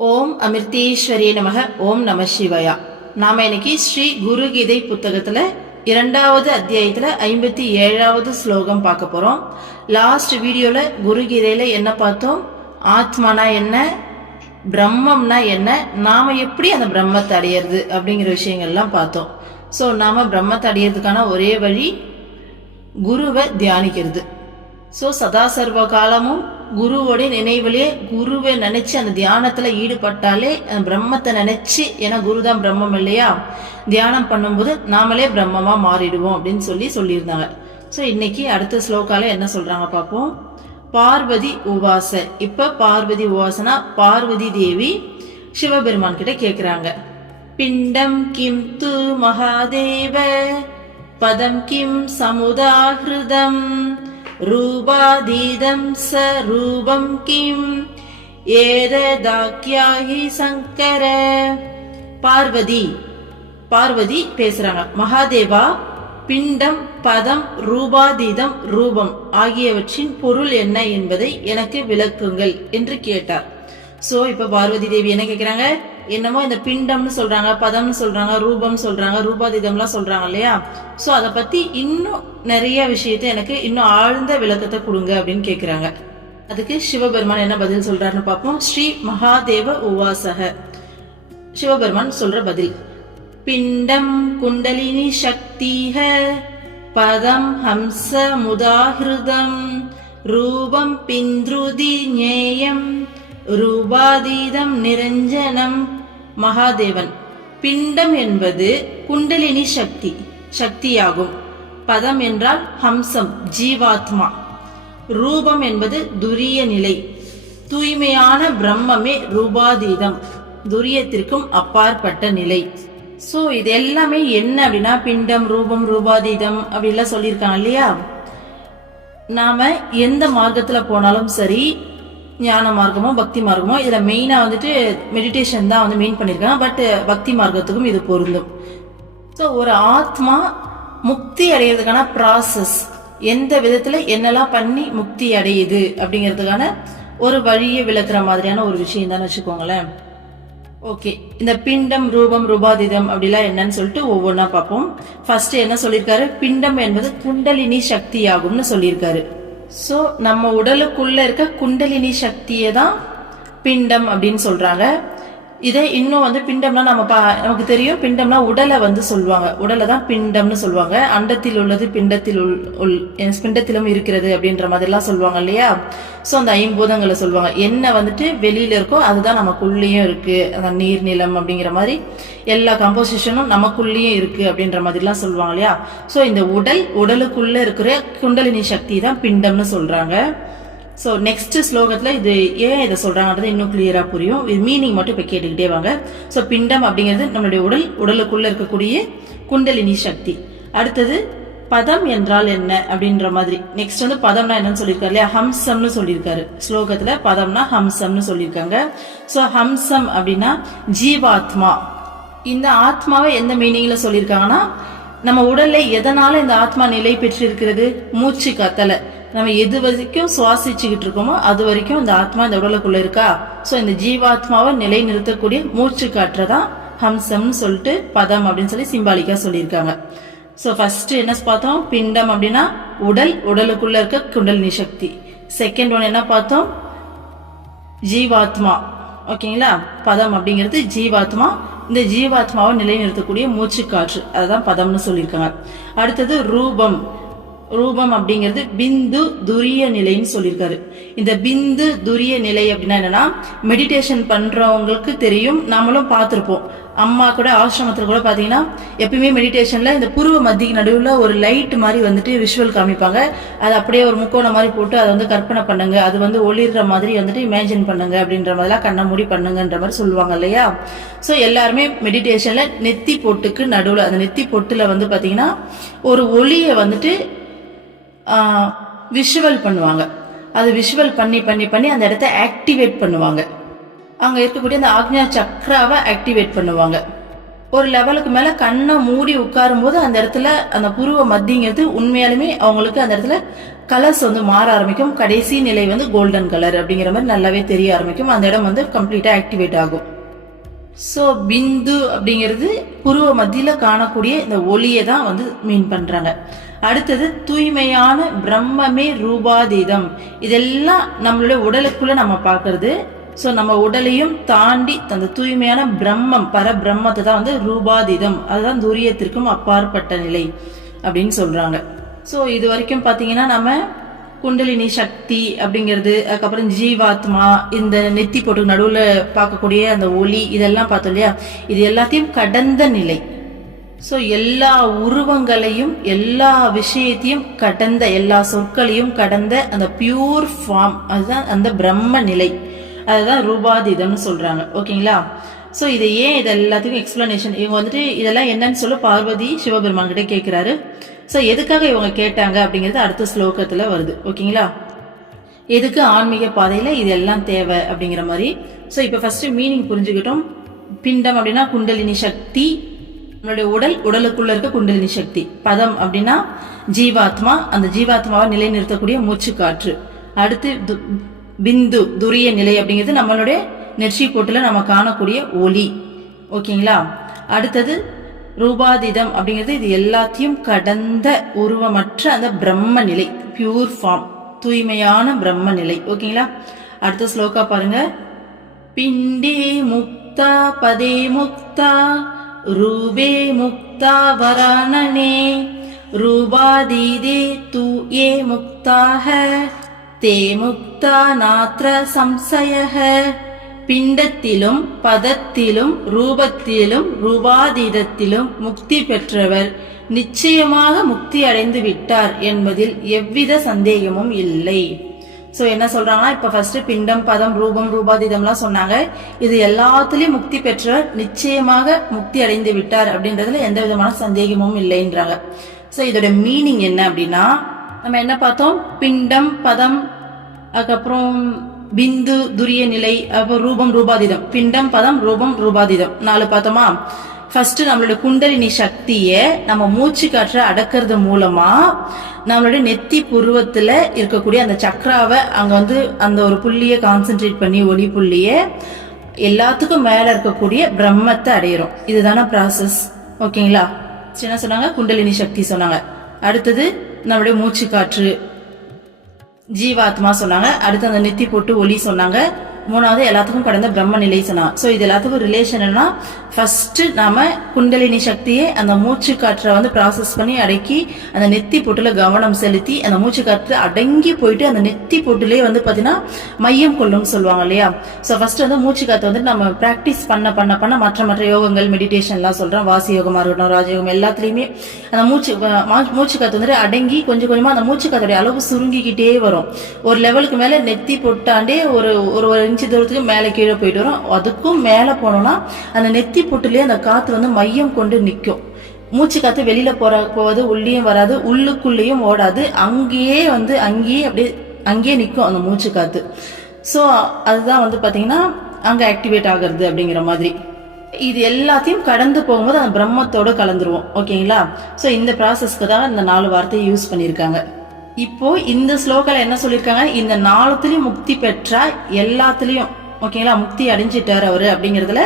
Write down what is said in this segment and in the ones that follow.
ஓம் அமிர்தேஸ்வரியே நமக. ஓம் நம சிவயா. நாம இன்னைக்கு ஸ்ரீ குரு கீதை புத்தகத்துல 2வது அத்தியாயத்துல 57வது ஸ்லோகம் பார்க்க போறோம். லாஸ்ட் வீடியோல குரு கீதையில என்ன பார்த்தோம்? ஆத்மானா என்ன, பிரம்மம்னா என்ன, நாம எப்படி அந்த பிரம்மத்தை அடையிறது அப்படிங்கிற விஷயங்கள்லாம் பார்த்தோம். ஸோ நாம பிரம்மத்தை அடையிறதுக்கான ஒரே வழி குருவை தியானிக்கிறது. ஸோ சதா சர்வ காலமும் குருவோடைய நினைவிலே குருவை நினைச்சு அந்த தியானத்துல ஈடுபட்டாலே பிரம்மத்தை நினைச்சு, ஏன்னா குருதான் பிரம்மம் இல்லையா, தியானம் பண்ணும்போது நாமளே பிரம்மமா மாறிடுவோம் அப்படின்னு சொல்லியிருந்தாங்க. ஸோ இன்னைக்கு அடுத்த ஸ்லோகால என்ன சொல்றாங்க பார்ப்போம். பார்வதி உவாச. இப்ப பார்வதி உவாசனா பார்வதி தேவி சிவபெருமான் கிட்ட கேக்குறாங்க. பிண்டம் கிம் து மகாதேவ பதம் கிம் சமுதாஹிருதம் ரூபாதீதம் ச ரூபம் கிம் ஏததாக்யாஹி சங்கர. பார்வதி பேசுறாங்க. மகாதேவா, பிண்டம், பதம், ரூபாதீதம், ரூபம் ஆகியவற்றின் பொருள் என்ன என்பதை எனக்கு விளக்குங்கள் என்று கேட்டார். சோ இப்ப பார்வதி தேவி என்ன கேக்குறாங்க? என்னமோ இந்த பிண்டம்னு சொல்றாங்க, பதம்னு சொல்றாங்க, ரூபம் சொல்றாங்க, ரூபாதீதம்லாம் சொல்றாங்க இல்லையா. சோ அத பத்தி இன்னும் நிறைய விஷயத்தை எனக்கு இன்னும் ஆழ்ந்த விளக்கத்தை கொடுங்க அப்படின்னு கேக்குறாங்க. அதுக்கு சிவபெருமான் என்ன பதில் சொல்றாருன்னு பார்ப்போம். ஸ்ரீ மகாதேவ உவாசக. சிவபெருமான் சொல்ற பதில். பிண்டம் குண்டலினி சக்திஹ பதம் ஹம்ச முதாஹிருதம் ரூபம் பிந்த்ருதி ஞேயம் ரூபாதீதம் நிரஞ்சனம். மகாதேவன், பிண்டம் என்பது குண்டலினி சக்தியாகும். பதம் என்றால் ஹம்சம், ஜீவாத்மா. ரூபம் என்பது துரிய நிலை, தூய்மையான பிரம்மமே ரூபாதீதம், துரியத்திற்கும் அப்பாற்பட்ட நிலை. சோ இது எல்லாமே என்ன அப்படின்னா பிண்டம், ரூபம், ரூபாதீதம் அப்படிலாம் சொல்லியிருக்காங்க இல்லையா. நாம எந்த மார்க்கத்துல போனாலும் சரி, ஞான மார்க்கமோ பக்தி மார்க்கமோ, இதுல மெயினா மெடிடேஷன் தான் மெயின் பண்ணிருக்காங்க. பட் பக்தி மார்க்கத்துக்கும் இது பொருந்தும். ஸோ ஒரு ஆத்மா முக்தி அடையிறதுக்கான ப்ராசஸ், எந்த விதத்துல என்னெல்லாம் பண்ணி முக்தி அடையுது அப்படிங்கிறதுக்கான ஒரு வழியை விளக்குற மாதிரியான ஒரு விஷயம் தான் வச்சுக்கோங்களேன். ஓகே, இந்த பிண்டம், ரூபம், ரூபாதீதம் அப்படிலாம் என்னன்னு சொல்லிட்டு ஒவ்வொன்றா பார்ப்போம். ஃபர்ஸ்ட் என்ன சொல்லியிருக்காரு? பிண்டம் என்பது குண்டலினி சக்தி ஆகும்னு சொல்லியிருக்காரு. சோ நம்ம உடலுக்குள்ள இருக்க குண்டலினி சக்தியை தான் பிண்டம் அப்படின்னு சொல்றாங்க. இதை இன்னும் பிண்டம்னா நமக்கு தெரியும். பிண்டம்னா உடலை சொல்லுவாங்க, உடலை தான் பிண்டம்னு சொல்லுவாங்க. அண்டத்தில் உள்ளது பிண்டத்திலும் இருக்கிறது அப்படின்ற மாதிரி எல்லாம் சொல்லுவாங்க இல்லையா. சோ அந்த ஐம்பூதங்களை சொல்லுவாங்க. என்ன வெளியில இருக்கோ அதுதான் நமக்குள்ளேயும் இருக்கு. அந்த நீர், நிலம் அப்படிங்கிற மாதிரி எல்லா கம்போசிஷனும் நமக்குள்ளேயும் இருக்கு அப்படின்ற மாதிரி எல்லாம் சொல்லுவாங்க இல்லையா. சோ இந்த உடலுக்குள்ள இருக்கிற குண்டலினி சக்தி தான் பிண்டம்னு சொல்றாங்க. ஸோ நெக்ஸ்ட் ஸ்லோகத்தில் இது ஏன் இதை சொல்றாங்கன்றது இன்னும் கிளியரா புரியும். இது மீனிங் மட்டும் இப்போ கேட்டுக்கிட்டே வாங்க. ஸோ பிண்டம் அப்படிங்கிறது நம்மளுடைய உடலுக்குள்ள இருக்கக்கூடிய குண்டலினி சக்தி. அடுத்தது பதம் என்றால் என்ன அப்படின்ற மாதிரி. நெக்ஸ்ட் பதம்னா என்னன்னு சொல்லியிருக்காரு இல்லையா, ஹம்சம்னு சொல்லியிருக்காரு. ஸ்லோகத்துல பதம்னா ஹம்சம்னு சொல்லியிருக்காங்க. ஸோ ஹம்சம் அப்படின்னா ஜீவாத்மா. இந்த ஆத்மாவை எந்த மீனிங்ல சொல்லியிருக்காங்கன்னா, நம்ம உடல்ல எதனால இந்த ஆத்மா நிலை பெற்று இருக்கிறது? மூச்சு காத்தல நம்ம எது வரைக்கும் சுவாசிச்சுக்கிட்டு இருக்கோமோ அது வரைக்கும் இந்த ஆத்மா இந்த உடலுக்குள்ள இருக்கா. சோ இந்த ஜீவாத்மாவை நிலை நிறுத்தக்கூடிய மூச்சு காற்றதான் ஹம்சம்னு சொல்லிட்டு பதம் அப்படின்னு சொல்லி சிம்பாலிக்கா சொல்லியிருக்காங்க. சோ ஃபர்ஸ்ட் என்ன பார்த்தோம்? பிண்டம் அப்படின்னா உடலுக்குள்ள இருக்க குண்டலினி சக்தி. செகண்ட் ஒன் என்ன பார்த்தோம்? ஜீவாத்மா. ஓகேங்களா, பதம் அப்படிங்கிறது ஜீவாத்மா. இந்த ஜீவாத்மாவை நிலைநிறுத்தக்கூடிய மூச்சு காற்று, அதுதான் பதம்னு சொல்லியிருக்காங்க. அடுத்தது ரூபம். ரூபம் அப்படிங்கிறது பிந்து துரிய நிலைன்னு சொல்லியிருக்காரு. இந்த பிந்து துரிய நிலை அப்படின்னா என்னன்னா, மெடிடேஷன் பண்றவங்களுக்கு தெரியும், நாமளும் பார்த்திருப்போம். அம்மா கூட ஆசிரமத்துல கூட பாத்தீங்கன்னா எப்பயுமே மெடிடேஷன்ல இந்த புருவ மத்திய நடுவுல ஒரு லைட் மாதிரி விஷுவல் காமிப்பாங்க. அது அப்படியே ஒரு முக்கோணம் மாதிரி போட்டு அதை கற்பனை பண்ணுங்க, அது ஒளிர்ற மாதிரி இமேஜின் பண்ணுங்க அப்படின்ற மாதிரிலாம் கண்ணை மூடி பண்ணுங்கன்ற மாதிரி சொல்லுவாங்க இல்லையா. சோ எல்லாருமே மெடிடேஷன்ல நெத்தி பொட்டுக்கு நடுவுல, அந்த நெத்தி பொட்டுல பாத்தீங்கன்னா ஒரு ஒளியை விஷுவல் பண்ணுவாங்க. அது விஷுவல் பண்ணி பண்ணி பண்ணி அந்த இடத்த ஆக்டிவேட் பண்ணுவாங்க. அங்க இருக்கக்கூடிய அந்த ஆக்ஞா சக்ராவை ஆக்டிவேட் பண்ணுவாங்க. ஒரு லெவலுக்கு மேல கண்ணை மூடி உட்காரும் போது அந்த இடத்துல அந்த புருவ மத்திங்கிறது உண்மையாலுமே அவங்களுக்கு அந்த இடத்துல கலர்ஸ் வந்து மாற ஆரம்பிக்கும். கடைசி நிலை வந்து கோல்டன் கலர் அப்படிங்கிற மாதிரி நல்லாவே தெரிய ஆரம்பிக்கும். அந்த இடம் வந்து கம்ப்ளீட்டா ஆக்டிவேட் ஆகும். ஸோ பிந்து அப்படிங்கிறது புருவ மத்தியில காணக்கூடிய இந்த ஒளியை தான் வந்து மீன் பண்றாங்க. அடுத்தது தூய்மையான பிரம்மமே ரூபாதீதம். இதெல்லாம் நம்மளுடைய உடலுக்குள்ள நம்ம பார்க்கறது. ஸோ நம்ம உடலையும் தாண்டி அந்த தூய்மையான பிரம்மம் பரபிரம்மத்தை தான் வந்து ரூபாதீதம், அதுதான் துரியத்திற்கும் அப்பாற்பட்ட நிலை அப்படின்னு சொல்றாங்க. ஸோ இது வரைக்கும் பார்த்தீங்கன்னா நம்ம குண்டலினி சக்தி அப்படிங்கிறது, அதுக்கப்புறம் ஜீவாத்மா, இந்த நெத்தி போட்டு நடுவில் பார்க்கக்கூடிய அந்த ஒளி, இதெல்லாம் பார்த்தோம் இல்லையா. இது எல்லாத்தையும் கடந்த நிலை. ஸோ எல்லா உருவங்களையும் எல்லா விஷயத்தையும் கடந்த, எல்லா சொற்களையும் கடந்த அந்த பியூர் ஃபார்ம், அதுதான் அந்த பிரம்ம நிலை, அதுதான் ரூபாதீதம்னு சொல்றாங்க. ஓகேங்களா. ஸோ இதை ஏன் இது எல்லாத்துக்கும் எக்ஸ்பிளனேஷன், இவங்க வந்துட்டு இதெல்லாம் என்னன்னு சொல்ல பார்வதி சிவபெருமான் கிட்ட கேட்கிறாரு. ஸோ எதுக்காக இவங்க கேட்டாங்க அப்படிங்கிறது அடுத்த ஸ்லோகத்துல வருது. ஓகேங்களா. எதுக்கு ஆன்மீக பாதையில இது எல்லாம் தேவை அப்படிங்கிற மாதிரி. ஸோ இப்போ ஃபர்ஸ்ட் மீனிங் புரிஞ்சுக்கிட்டோம். பிண்டம் அப்படின்னா குண்டலினி சக்தி, நம்மளுடைய உடலுக்குள்ள இருக்க குண்டலினி சக்தி. பதம் அப்படின்னா ஜீவாத்மா, அந்த ஜீவாத்மாவை நிலைநிறுத்தக்கூடிய மூச்சு காற்று. அடுத்து பிந்து துரிய நிலை அப்படிங்கிறது நம்மளுடைய நெற்றி போட்டுல நம்ம காணக்கூடிய ஒளி. ஓகேங்களா. அடுத்தது ரூபாதீதம் அப்படிங்கிறது இது எல்லாத்தையும் கடந்த உருவமற்ற அந்த பிரம்ம நிலை, பியூர் ஃபார்ம், தூய்மையான பிரம்ம நிலை. ஓகேங்களா. அடுத்த ஸ்லோகா பாருங்க. பிண்டே முக்தா பதே முக்தா ரூபே முக்தா வரானனே ரூபாதீதே தூ ஏ முக்தாக தே முக்தா நாத்ர சம்சயஹ. பிண்டத்திலும் பதத்திலும் ரூபத்திலும் ரூபாதீதத்திலும் முக்தி பெற்றவர் நிச்சயமாக முக்தி அடைந்து விட்டார் என்பதில் எவ்வித சந்தேகமும் இல்லை. சோ என்ன சொல்றாங்கன்னா, இப்ப ஃபர்ஸ்ட் பிண்டம் பதம் ரூபம் ரூபாதீதம்லாம் சொன்னாங்க. இது எல்லாத்துலயும் முக்தி பெற்றவர் நிச்சயமாக முக்தி அடைந்து விட்டார் அப்படின்றதுல எந்த விதமான சந்தேகமும் இல்லைன்றாங்க. சோ இதோட மீனிங் என்ன அப்படின்னா, நம்ம என்ன பார்த்தோம், பிண்டம் பதம், அதுக்கப்புறம் பிந்து துரிய நிலை, அப்புறம் ரூபம் ரூபாதீதம். பிண்டம் பதம் ரூபம் ரூபாதீதம் 4 பார்த்தோமா. ஃபர்ஸ்ட் நம்மளுடைய குண்டலினி சக்தியை நம்ம மூச்சு காற்ற அடக்கிறது மூலமா நம்மளுடைய நெத்தி புருவத்துல இருக்கக்கூடிய அந்த சக்கராவை அங்க வந்து அந்த ஒரு புள்ளிய கான்சென்ட்ரேட் பண்ணி ஒளி புள்ளிய எல்லாத்துக்கும் மேல இருக்கக்கூடிய பிரம்மத்தை அடையிறோம். இதுதான ப்ராசஸ். ஓகேங்களா. என்ன சொன்னாங்க, குண்டலினி சக்தி சொன்னாங்க. அடுத்தது நம்மளுடைய மூச்சு காற்று ஜீவாத்மா சொன்னாங்க. அடுத்து அந்த நெத்தி போட்டு ஒளி சொன்னாங்க. மூணாவது எல்லாத்துக்கும் கடந்த பிரம்ம நிலை சொன்னாங்க. சோ இது எல்லாத்துக்கும் ரிலேஷன் என்ன, ஃபர்ஸ்ட் நாம குண்டலினி சக்தியை அந்த மூச்சு காற்றை வந்து ப்ராசஸ் பண்ணி அடக்கி அந்த நெத்தி பொட்டுல கவனம் செலுத்தி அந்த மூச்சு காற்று அடங்கி போயிட்டு அந்த நெத்தி பொட்டுலயே வந்து பாத்தீங்கன்னா மையம் கொள்ளும் சொல்லுவாங்க இல்லையா. சோ ஃபர்ஸ்ட் வந்து மூச்சு காற்றை வந்து நம்ம பிராக்டிஸ் பண்ண பண்ண பண்ண மற்ற யோகங்கள் மெடிடேஷன் எல்லாம் சொல்றோம், வாசி யோகமா இருக்கட்டும் ராஜயோகம், எல்லாத்துலயுமே அந்த மூச்சு காற்று வந்துட்டு அடங்கி கொஞ்சம் கொஞ்சமா அந்த மூச்சு காற்றுடைய அளவு சுருங்கிக்கிட்டே வரும். ஒரு லெவலுக்கு மேல நெத்தி பொட்டாண்டே ஒரு இன்ச்சு தூரத்துக்கு மேல கீழே போயிட்டு வரும். அதுக்கும் மேல போனோம்னா அந்த நெத்தி பொட்டுலயே அந்த காத்து வந்து மையம் கொண்டு நிற்கும். மூச்சு காத்து வெளியில போவது உள்ளேயும் வராது, உள்ளுக்குள்ளேயும் ஓடாது, அங்கேயே நிற்கும் அந்த மூச்சு காத்து. ஸோ அதுதான் வந்து பாத்தீங்கன்னா அங்க ஆக்டிவேட் ஆகுறது அப்படிங்கிற மாதிரி. இது எல்லாத்தையும் கடந்து போகும்போது அந்த பிரம்மத்தோட கலந்துருவோம். ஓகேங்களா. ஸோ இந்த ப்ராசஸ்க்கு தான் இந்த 4 வார்த்தையை யூஸ் பண்ணியிருக்காங்க. இப்போ இந்த ஸ்லோகல என்ன சொல்லிருக்காங்க, இந்த 4த்துலயும் முக்தி பெற்றா எல்லாத்துலயும் ஓகேங்களா முக்தி அடைஞ்சிட்டாரு அவரு அப்படிங்கறதுல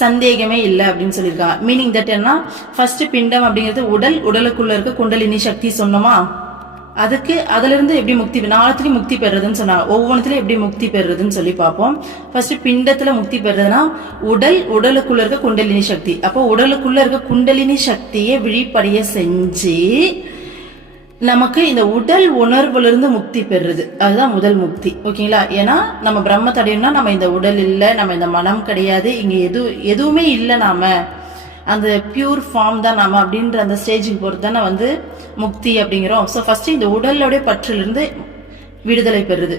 சந்தேகமே இல்லை அப்படின்னு சொல்லியிருக்காங்க. மீனிங் தட் என்ன, ஃபர்ஸ்ட் பிண்டம் அப்படிங்கிறது உடலுக்குள்ள இருக்க குண்டலினி சக்தி சொன்னோமா, அதுல இருந்து எப்படி முக்தி 4த்துலயும் முக்தி பெறதுன்னு சொன்னாங்க. ஒவ்வொன்றுலயும் எப்படி முக்தி பெறதுன்னு சொல்லி பார்ப்போம். ஃபர்ஸ்ட் பிண்டத்துல முக்தி பெறதுன்னா உடலுக்குள்ள இருக்க குண்டலினி சக்தி. அப்போ உடலுக்குள்ள இருக்க குண்டலினி சக்தியை விழிப்படைய செஞ்சு நமக்கு இந்த உடல் உணர்வுல இருந்து முக்தி பெறுறது, அதுதான் முதல் முக்தி. ஓகேங்களா. ஏன்னா நம்ம பிரம்மத்தை அடையணும்னா நம்ம இந்த உடல் இல்லை, நம்ம இந்த மனம் கிடையாது, இங்க எதுவுமே இல்லை, நாம அந்த பியூர் ஃபார்ம் தான் நாம அப்படின்ற அந்த ஸ்டேஜுக்கு போறது தானே வந்து முக்தி அப்படிங்கிறோம். ஸோ ஃபர்ஸ்ட் இந்த உடலோடைய பற்றிலிருந்து விடுதலை பெறுது.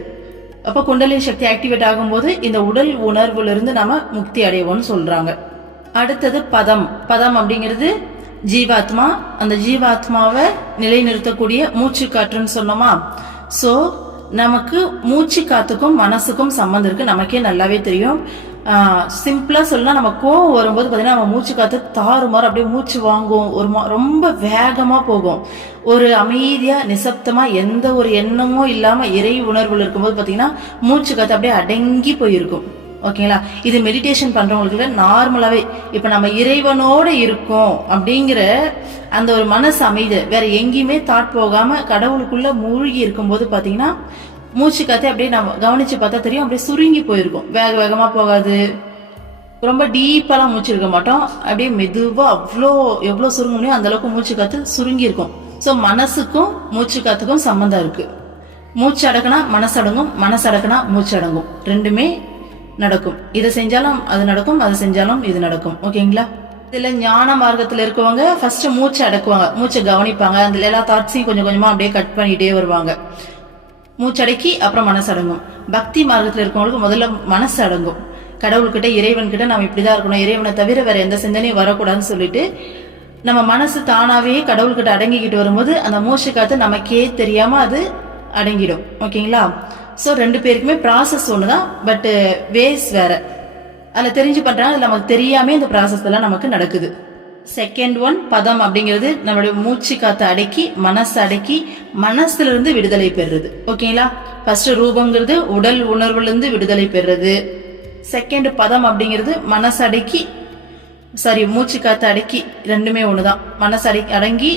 அப்போ குண்டலினி சக்தி ஆக்டிவேட் ஆகும்போது இந்த உடல் உணர்வுல இருந்து நாம முக்தி அடைவோம்னு சொல்றாங்க. அடுத்தது பதம் அப்படிங்கிறது ஜீவாத்மா. அந்த ஜீவாத்மாவை நிலைநிறுத்தக்கூடிய மூச்சு காற்றுன்னு சொன்னோமா. சோ நமக்கு மூச்சு காத்துக்கும் மனசுக்கும் சம்பந்தம் இருக்கு, நமக்கே நல்லாவே தெரியும். சிம்பிளா சொல்லலாம், நம்ம கோவம் வரும்போது பாத்தீங்கன்னா நம்ம மூச்சு காத்து தாறுமாறு அப்படியே மூச்சு வாங்கும், ரொம்ப வேகமா போகும். ஒரு அமைதியா நிசப்தமா எந்த ஒரு எண்ணமும் இல்லாம இறை உணர்வுல இருக்கும்போது பாத்தீங்கன்னா மூச்சு காத்து அப்படியே அடங்கி போயிருக்கும். ஓகேங்களா? இது மெடிடேஷன் பண்றவங்களுக்கு நார்மலாவே இப்ப நம்ம இறைவனோட இருக்கோம் அப்படிங்கிற அந்த ஒரு மனசு அமைதி, வேற எங்கேயுமே தாட் போகாம கடவுளுக்குள்ள மூழ்கி இருக்கும்போது பாத்தீங்கன்னா மூச்சு காத்து அப்படியே நம்ம கவனிச்சு பார்த்தா தெரியும், அப்படியே சுருங்கி போயிருக்கும். வேக வேகமா போகாது, ரொம்ப டீப்பாலாம் மூச்சு இருக்க மாட்டோம், அப்படியே மெதுவா எவ்வளவு சுருங்க முடியும் அந்த அளவுக்கு மூச்சு காத்து சுருங்கி இருக்கும். ஸோ மனசுக்கும் மூச்சு காத்துக்கும் சம்பந்தம் இருக்கு. மூச்சு அடக்குனா மனசு அடங்கும், மனசு அடக்குனா மூச்சு அடங்கும், ரெண்டுமே நடக்கும். இதை செஞ்சாலும் அது நடக்கும், அதை செஞ்சாலும் இது நடக்கும். ஓகேங்களா? இதுல ஞான மார்க்கத்துல இருக்கவங்க ஃபர்ஸ்ட் மூச்சு அடக்குவாங்க, மூச்சை கவனிப்பாங்க, அந்த எல்லா தாட்ஸையும் கொஞ்சம் கொஞ்சமா அப்படியே கட் பண்ணிட்டே வருவாங்க. மூச்சடக்கி அப்புறம் மனசு அடங்கும். பக்தி மார்க்கத்துல இருக்கவங்களுக்கு முதல்ல மனசு அடங்கும். கடவுள்கிட்ட இறைவன் கிட்ட நம்ம இப்படிதான் இருக்கணும், இறைவனை தவிர வேற எந்த சிந்தனையும் வரக்கூடாதுன்னு சொல்லிட்டு நம்ம மனசு தானாவே கடவுள்கிட்ட அடங்கிக்கிட்டு வரும்போது அந்த மூச்சு காத்து நமக்கே தெரியாம அது அடங்கிடும். ஓகேங்களா? ஸோ ரெண்டு பேருக்குமே ப்ராசஸ் ஒண்ணுதான், பட் வேஸ் வேற. அதில் தெரிஞ்சு பண்றாங்க, அது நமக்கு தெரியாம இந்த ப்ராசஸ் எல்லாம் நமக்கு நடக்குது. செகண்ட் ஒன் பதம் அப்படிங்கிறது நம்மளுடைய மூச்சு காத்து அடக்கி மனசு அடக்கி மனசுல இருந்து விடுதலை பெறுறது. ஓகேங்களா? ஃபர்ஸ்ட் ரூபங்கிறது உடல் உணர்வுல இருந்து விடுதலை பெறுறது. செகண்ட் பதம் அப்படிங்கிறது மனசு அடக்கி மூச்சு காத்து அடக்கி, ரெண்டுமே ஒண்ணுதான், மனசு அடங்கி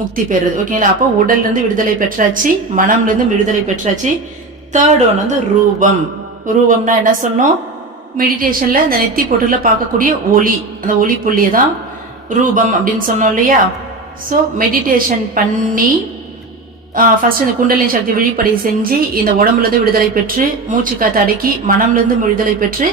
முக்தி பெறுறது. ஓகேங்களா? அப்போ உடல்ல இருந்து விடுதலை பெற்றாச்சு, மனம்ல இருந்து விடுதலை பெற்றாச்சு. தேர்ட் ஒன் வந்து ரூபம். ரூபம்னா என்ன சொன்னோம்? மெடிடேஷன்ல இந்த நெத்தி பொட்டுல பார்க்கக்கூடிய ஒளி, அந்த ஒளி புள்ளியை தான் ரூபம் அப்படின்னு சொன்னோம் இல்லையா? ஸோ மெடிடேஷன் பண்ணி ஃபர்ஸ்ட் இந்த குண்டலினி சக்தி விழிப்படை செஞ்சு இந்த உடம்புல இருந்து விடுதலை பெற்று மூச்சு காத்து அடக்கி மனம்ல இருந்து விடுதலை பெற்று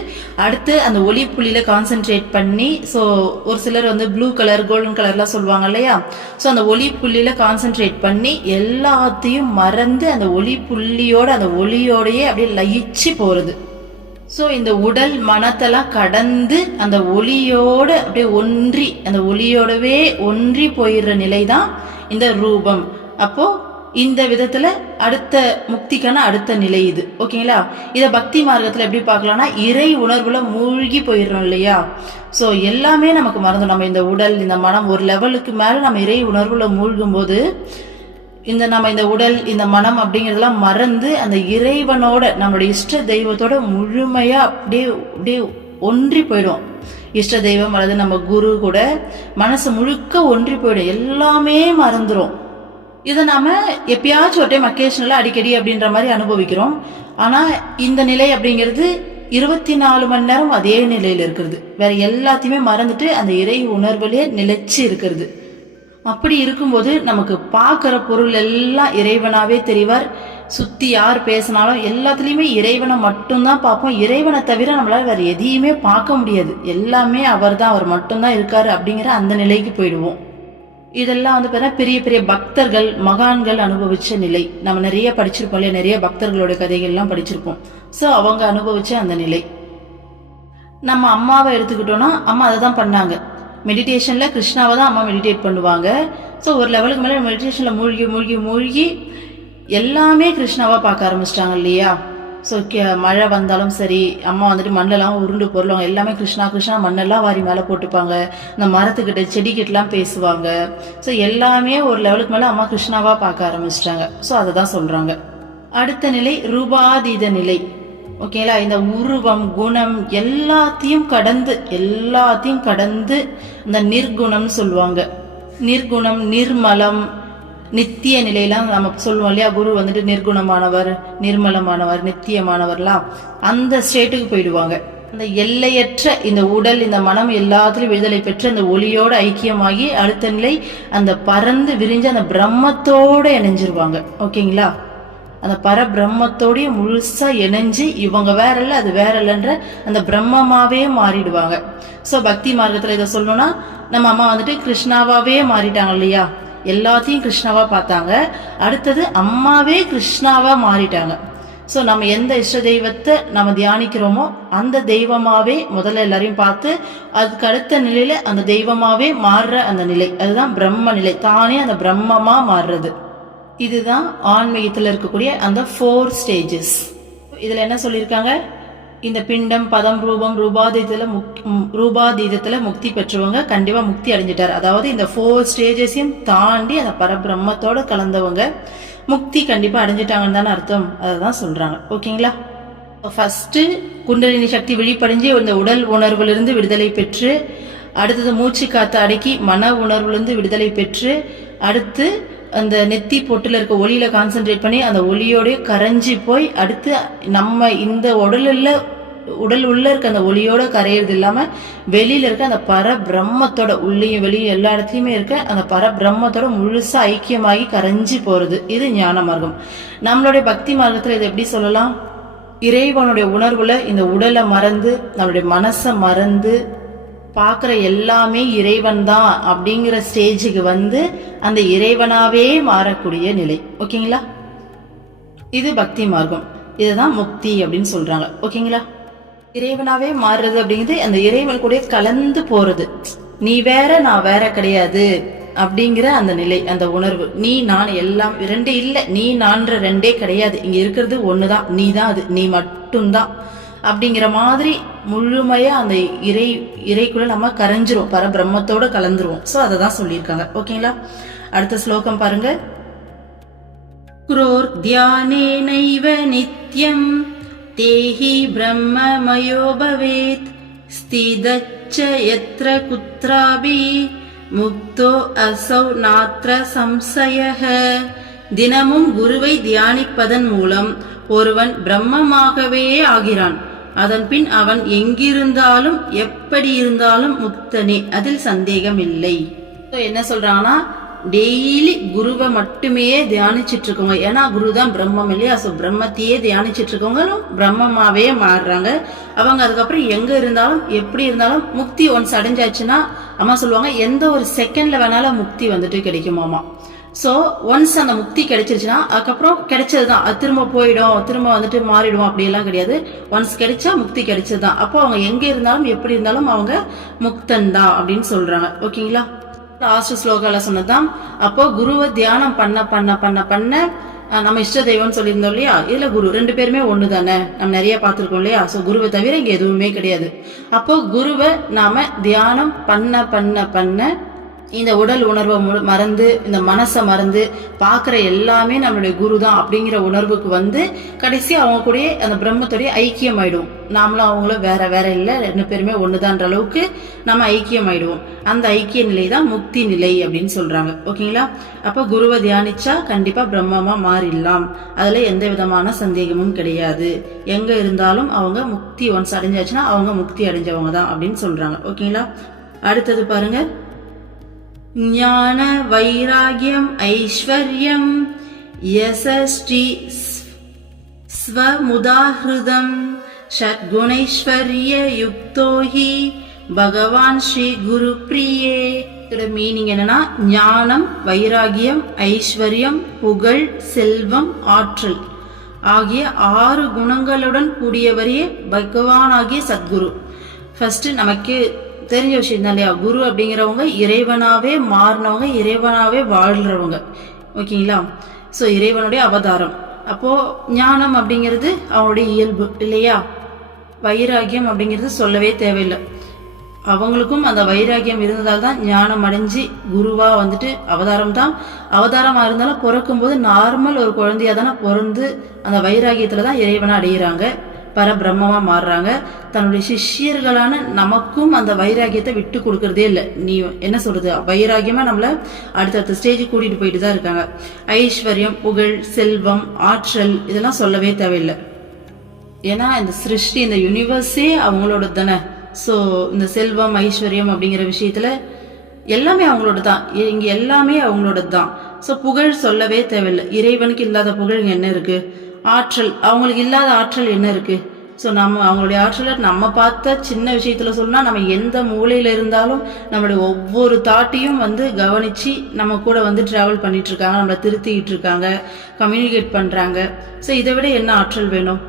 அடுத்து அந்த ஒளி புள்ளியில கான்சென்ட்ரேட் பண்ணி, ஸோ ஒரு சிலர் வந்து ப்ளூ கலர் கோல்டன் கலர்லாம் சொல்லுவாங்க இல்லையா? ஸோ அந்த ஒளி புள்ளியில கான்சென்ட்ரேட் பண்ணி எல்லாத்தையும் மறந்து அந்த ஒளி புள்ளியோட அந்த ஒளியோடையே அப்படியே லயிச்சு போறது. ஸோ இந்த உடல் மனத்தெல்லாம் கடந்து அந்த ஒளியோட அப்படியே ஒன்றி அந்த ஒளியோடவே ஒன்றி போயிடுற நிலை தான் இந்த ரூபம். அப்போ இந்த விதத்துல அடுத்த முக்திக்கான அடுத்த நிலை இது. ஓகேங்களா? இத பக்தி மார்க்கத்துல எப்படி பார்க்கலாம்னா இறை உணர்வுல மூழ்கி போயிடுறோம் இல்லையா? சோ எல்லாமே நமக்கு மறந்துடும். நம்ம இந்த உடல் இந்த மனம் ஒரு லெவலுக்கு மேல நம்ம இறை உணர்வுல மூழ்கும் போது நம்ம இந்த உடல் இந்த மனம் அப்படிங்கறதெல்லாம் மறந்து அந்த இறைவனோட நம்மளுடைய இஷ்ட தெய்வத்தோட முழுமையா அப்படியே அப்படியே ஒன்றி போயிடும். இஷ்ட தெய்வம் அல்லது நம்ம குரு கூட மனசு முழுக்க ஒன்றி போயிடும், எல்லாமே மறந்துடும். இதை நாம எப்பயாச்சும் ஒரு டைம் அக்கேஷனலா அடிக்கடி அப்படின்ற மாதிரி அனுபவிக்கிறோம். ஆனா இந்த நிலை அப்படிங்கிறது 24 மணி நேரம் அதே நிலையில இருக்கிறது, வேற எல்லாத்தையுமே மறந்துட்டு அந்த இறை உணர்வுலயே நிலைச்சு இருக்கிறது. அப்படி இருக்கும்போது நமக்கு பார்க்கிற பொருள் எல்லாம் இறைவனாவே தெரிவார். சுத்தி யார் பேசினாலும் எல்லாத்துலயுமே இறைவனை மட்டும்தான் பார்ப்போம். இறைவனை தவிர நம்மளால வேற எதையுமே பார்க்க முடியாது, எல்லாமே அவர் தான், அவர் மட்டும்தான் இருக்காரு அப்படிங்கிற அந்த நிலைக்கு போயிடுவோம். இதெல்லாம் வந்து பார்த்தா பெரிய பெரிய பக்தர்கள் மகான்கள் அனுபவிச்ச நிலை. நம்ம நிறைய படிச்சிருப்போம் இல்லையா, நிறைய பக்தர்களோட கதைகள்லாம் படிச்சிருப்போம். ஸோ அவங்க அனுபவிச்ச அந்த நிலை. நம்ம அம்மாவை எடுத்துக்கிட்டோம்னா அம்மா அதை தான் பண்ணாங்க. மெடிடேஷன்ல கிருஷ்ணாவை தான் அம்மா மெடிடேட் பண்ணுவாங்க. ஸோ ஒரு லெவலுக்கு மேலே மெடிடேஷன்ல மூழ்கி மூழ்கி மூழ்கி எல்லாமே கிருஷ்ணாவா பார்க்க ஆரம்பிச்சிட்டாங்க இல்லையா? ஸோ மழை வந்தாலும் சரி, அம்மா வந்துட்டு மண்ணெல்லாம் உருண்டு பொருளும் எல்லாமே கிருஷ்ணா கிருஷ்ணா மண்ணெல்லாம் வாரி மேலே போட்டுப்பாங்க. இந்த மரத்துக்கிட்ட செடிக்கிட்டலாம் பேசுவாங்க. ஸோ எல்லாமே ஒரு லெவலுக்கு மேலே அம்மா கிருஷ்ணாவா பார்க்க ஆரம்பிச்சிட்டாங்க. ஸோ அதை தான் சொல்றாங்க. அடுத்த நிலை ரூபாதீத நிலை. ஓகேங்களா? இந்த உருவம் குணம் எல்லாத்தையும் கடந்து இந்த நிர்குணம்னு சொல்லுவாங்க. நிர்குணம் நிர்மலம் நித்திய நிலையெல்லாம் நம்ம சொல்லுவோம் இல்லையா? குரு வந்துட்டு நிர்குணமானவர் நிர்மலமானவர் நித்தியமானவர்லாம் அந்த ஸ்டேட்டுக்கு போயிடுவாங்க. அந்த எல்லையற்ற இந்த உடல் இந்த மனம் எல்லாத்துலயும் விடுதலை பெற்று அந்த ஒளியோட ஐக்கியமாகி அடுத்த நிலை அந்த பறந்து விரிஞ்சு அந்த பிரம்மத்தோட இணைஞ்சிருவாங்க. ஓகேங்களா? அந்த பரபிரம்மத்தோடய முழுசா இணைஞ்சு இவங்க வேற இல்ல அது வேற இல்லைன்ற அந்த பிரம்மமாவே மாறிடுவாங்க. சோ பக்தி மார்க்கத்துல இதை சொல்லணும்னா நம்ம அம்மா வந்துட்டு கிருஷ்ணாவாவே மாறிட்டாங்க இல்லையா? எல்லாத்தையும் கிருஷ்ணாவா பார்த்தாங்க. அடுத்தது அம்மாவே கிருஷ்ணாவா மாறிட்டாங்க. சோ நம்ம எந்த இஷ்ட தெய்வத்தை நம்ம தியானிக்கிறோமோ அந்த தெய்வமாவே முதல்ல எல்லாரையும் பார்த்து அதுக்கு அடுத்த நிலையில அந்த தெய்வமாவே மாறுற அந்த நிலை, அதுதான் பிரம்ம நிலை. தானே அந்த பிரம்மமா மாறுறது. இதுதான் ஆன்மீகத்துல இருக்கக்கூடிய அந்த 4 ஸ்டேஜஸ். இதுல என்ன சொல்லியிருக்காங்க? இந்த பிண்டம், பதம், ரூபம், ரூபாதீதத்துல முக்தி பெற்றவங்க கண்டிப்பா முக்தி அடைஞ்சிட்டார். அதாவது இந்த 4 ஸ்டேஜஸையும் தாண்டி அந்த பரபிரம்மத்தோட கலந்தவங்க முக்தி கண்டிப்பா அடைஞ்சிட்டாங்கன்னு தானே அர்த்தம். அதை தான் சொல்றாங்க. ஓகேங்களா? ஃபர்ஸ்ட் குண்டலினி சக்தி விழிப்படைஞ்சு இந்த உடல் உணர்வுலிருந்து விடுதலை பெற்று, அடுத்தது மூச்சு காத்து அடக்கி மன உணர்வுலேருந்து விடுதலை பெற்று, அடுத்து அந்த நெத்தி பொட்டுல இருக்க ஒளியில கான்சென்ட்ரேட் பண்ணி அந்த ஒளியோட கரைஞ்சி போய், அடுத்து நம்ம இந்த உடல் உள்ள இருக்க அந்த ஒளியோட கரையிறது இல்லாம வெளியில இருக்க அந்த பரபிரம்மத்தோட உள்ளேயும் வெளியும் எல்லா இடத்துலயுமே இருக்க அந்த பரபிரம்மத்தோட முழுசா ஐக்கியமாகி கரைஞ்சி போறது. இது ஞான மார்க்கம். நம்மளுடைய பக்தி மார்க்கத்துல இது எப்படி சொல்லலாம்? இறைவனுடைய உணர்வுல இந்த உடலை மறந்து நம்மளுடைய மனசை மறந்து பார்க்குற எல்லாமே இறைவன் தான் அப்படிங்கிற ஸ்டேஜுக்கு வந்து அந்த இறைவனாவே மாறக்கூடிய நிலை. ஓகேங்களா? இது பக்தி மார்க்கம். இதுதான் முக்தி அப்படின்னு சொல்றாங்க. ஓகேங்களா? இறைவனாவே மாறுறது அப்படிங்கிறது அந்த இறைவன் கூட கலந்து போறது. நீ வேற நான் வேற கிடையாது அப்படிங்கிற அந்த நிலை, அந்த உணர்வு. நீ நான் எல்லாம் ரெண்டு இல்லை, நீ நான்ற ரெண்டே கிடையாது, இங்க இருக்கிறது ஒண்ணுதான், நீ தான் அது, நீ மட்டும்தான் அப்படிங்கிற மாதிரி முழுமையா அந்த இறைக்குள்ள நம்ம கரைஞ்சிரும், பரபிரம்மத்தோட கலந்துருவோம். சோ அதை தான் சொல்லியிருக்காங்க. ஓகேங்களா? அடுத்த ஸ்லோகம் பாருங்க. குரோர் தியானேனைவ நித்யம் தேஹி பிரம்மமயோ பவேத் ஸ்திதச்ச யத்ர குத்ராபி முக்தோ அசௌ நாத்ர சம்சயஹ. தினமும் குருவை தியானிப்பதன் மூலம் ஒருவன் பிரம்மமாகவே ஆகிறான். அதன் பின் அவன் எங்கிருந்தாலும் எப்படி இருந்தாலும் முக்தனே, அதில் சந்தேகம் இல்லை. என்ன சொல்றாங்கன்னா, டெய்லி குருவை மட்டுமே தியானிச்சிட்டு இருக்கவங்க, ஏன்னா குரு தான் பிரம்மம் இல்லையா, சோ பிரம்மத்தையே தியானிச்சிட்டு இருக்கவங்களும் பிரம்மமாவே மாறுறாங்க. அவங்க அதுக்கப்புறம் எங்க இருந்தாலும் எப்படி இருந்தாலும் முக்தி ஒன்ஸ் அடைஞ்சாச்சுன்னா, அம்மா சொல்லுவாங்க எந்த ஒரு செகண்ட்ல வேணாலும் முக்தி வந்துட்டு கிடைக்குமாமா. சோ ஒன்ஸ் அந்த முக்தி கிடைச்சிருச்சுன்னா அதுக்கப்புறம் கிடைச்சதுதான், அது திரும்ப போயிடும், திரும்ப வந்துட்டு மாறிடும் அப்படியெல்லாம் கிடையாது. ஒன்ஸ் கிடைச்சா முக்தி கிடைச்சதுதான். அப்போ அவங்க எங்க இருந்தாலும் எப்படி இருந்தாலும் அவங்க முக்தன் தான் அப்படின்னு சொல்றாங்க. ஓகேங்களா? லாஸ்ட் ஸ்லோகால சொன்னதான். அப்போ குருவை தியானம் பண்ண பண்ண பண்ண பண்ண நம்ம இஷ்ட தெய்வம்னு சொல்லியிருந்தோம் இல்லையா, இதுல குரு 2 பேருமே ஒண்ணு தானே, நம்ம நிறைய பார்த்திருக்கோம் இல்லையா. சோ குருவை தவிர இங்க எதுவுமே கிடையாது. அப்போ குருவை நாம தியானம் பண்ண பண்ண பண்ண இந்த உடல் உணர்வை மறந்து இந்த மனசை மறந்து பாக்குற எல்லாமே நம்மளுடைய குரு தான் அப்படிங்கிற உணர்வுக்கு வந்து கடைசி அவங்க கூட அந்த பிரம்மத்தோடைய ஐக்கியம் ஆயிடும். நாமளும் அவங்களும் வேற வேற இல்லை, 2 பேருமே ஒண்ணுதான்ற அளவுக்கு நம்ம ஐக்கியம் ஆயிடுவோம். அந்த ஐக்கிய நிலை தான் முக்தி நிலை அப்படின்னு சொல்றாங்க. ஓகேங்களா? அப்ப குருவை தியானிச்சா கண்டிப்பா பிரம்மமா மாறிடலாம், அதுல எந்த விதமான சந்தேகமும் கிடையாது. எங்க இருந்தாலும் அவங்க முக்தி ஒன்ஸ் அடைஞ்சாச்சுன்னா அவங்க முக்தி அடைஞ்சவங்க தான் அப்படின்னு சொல்றாங்க. ஓகேங்களா? அடுத்தது பாருங்க. ஞான வைராகியம் ஐஸ்வர்யம் யசஸ்ரீ ஸ்வமுதாஹ்ருதம் ஷட்குணைஸ்வர்ய யுக்தோஹி பகவான் ஸ்ரீ குரு பிரியே. இதோட மீனிங் என்னன்னா, ஞானம், வைராகியம், ஐஸ்வர்யம், புகழ், செல்வம், ஆற்றல் ஆகிய 6 குணங்களுடன் கூடியவரையே பகவான் ஆகிய சத்குரு. ஃபர்ஸ்ட் நமக்கு தெரிஞ்ச விஷயம் தான் இல்லையா, குரு அப்படிங்கிறவங்க இறைவனாவே மாறினவங்க, இறைவனாவே வாழ்றவங்க. ஓகேங்களா? சோ இறைவனுடைய அவதாரம். அப்போ ஞானம் அப்படிங்கிறது அவனுடைய இயல்பு இல்லையா. வைராகியம் அப்படிங்கிறது சொல்லவே தேவையில்லை, அவங்களுக்கும் அந்த வைராகியம் இருந்ததால் தான் ஞானம் அடைஞ்சு குருவா வந்துட்டு அவதாரம் தான். அவதாரமா இருந்தாலும் பிறக்கும் போது நார்மல் ஒரு குழந்தையா தானே பிறந்து அந்த வைராகியத்துலதான் இறைவனை அடையிறாங்க, பரபிரம்மமா மாறுறாங்க. தன்னுடைய சிஷ்யர்களான நமக்கும் அந்த வைராகியத்தை விட்டு கொடுக்கறதே இல்லை. நீ என்ன சொல்றது, வைராகியமா நம்மள அடுத்தடுத்த ஸ்டேஜ் கூட்டிட்டு போயிட்டு தான் இருக்காங்க. ஐஸ்வர்யம், புகழ், செல்வம், ஆற்றல் இதெல்லாம் சொல்லவே தேவையில்லை. ஏன்னா இந்த சிருஷ்டி, இந்த யூனிவர்ஸே அவங்களோட தானே. ஸோ இந்த செல்வம், ஐஸ்வர்யம் அப்படிங்கிற விஷயத்துல எல்லாமே அவங்களோட தான், இங்க எல்லாமே அவங்களோட தான். ஸோ புகழ் சொல்லவே தேவையில்லை, இறைவனுக்கு இல்லாத புகழ் இங்க என்ன இருக்கு. ஆற்றல், அவங்களுக்கு இல்லாத ஆற்றல் என்ன இருக்கு. ஸோ நம்ம அவங்களுடைய ஆற்றலை நம்ம பார்த்த சின்ன விஷயத்துல சொன்னா, நம்ம எந்த மூலையில இருந்தாலும் நம்மளுடைய ஒவ்வொரு தாட்டையும் வந்து கவனிச்சு நம்ம கூட வந்து டிராவல் பண்ணிட்டு இருக்காங்க, நம்மளை திருத்திக்கிட்டு இருக்காங்க, கம்யூனிகேட் பண்றாங்க. ஸோ இதை விட என்ன ஆற்றல் வேணும்.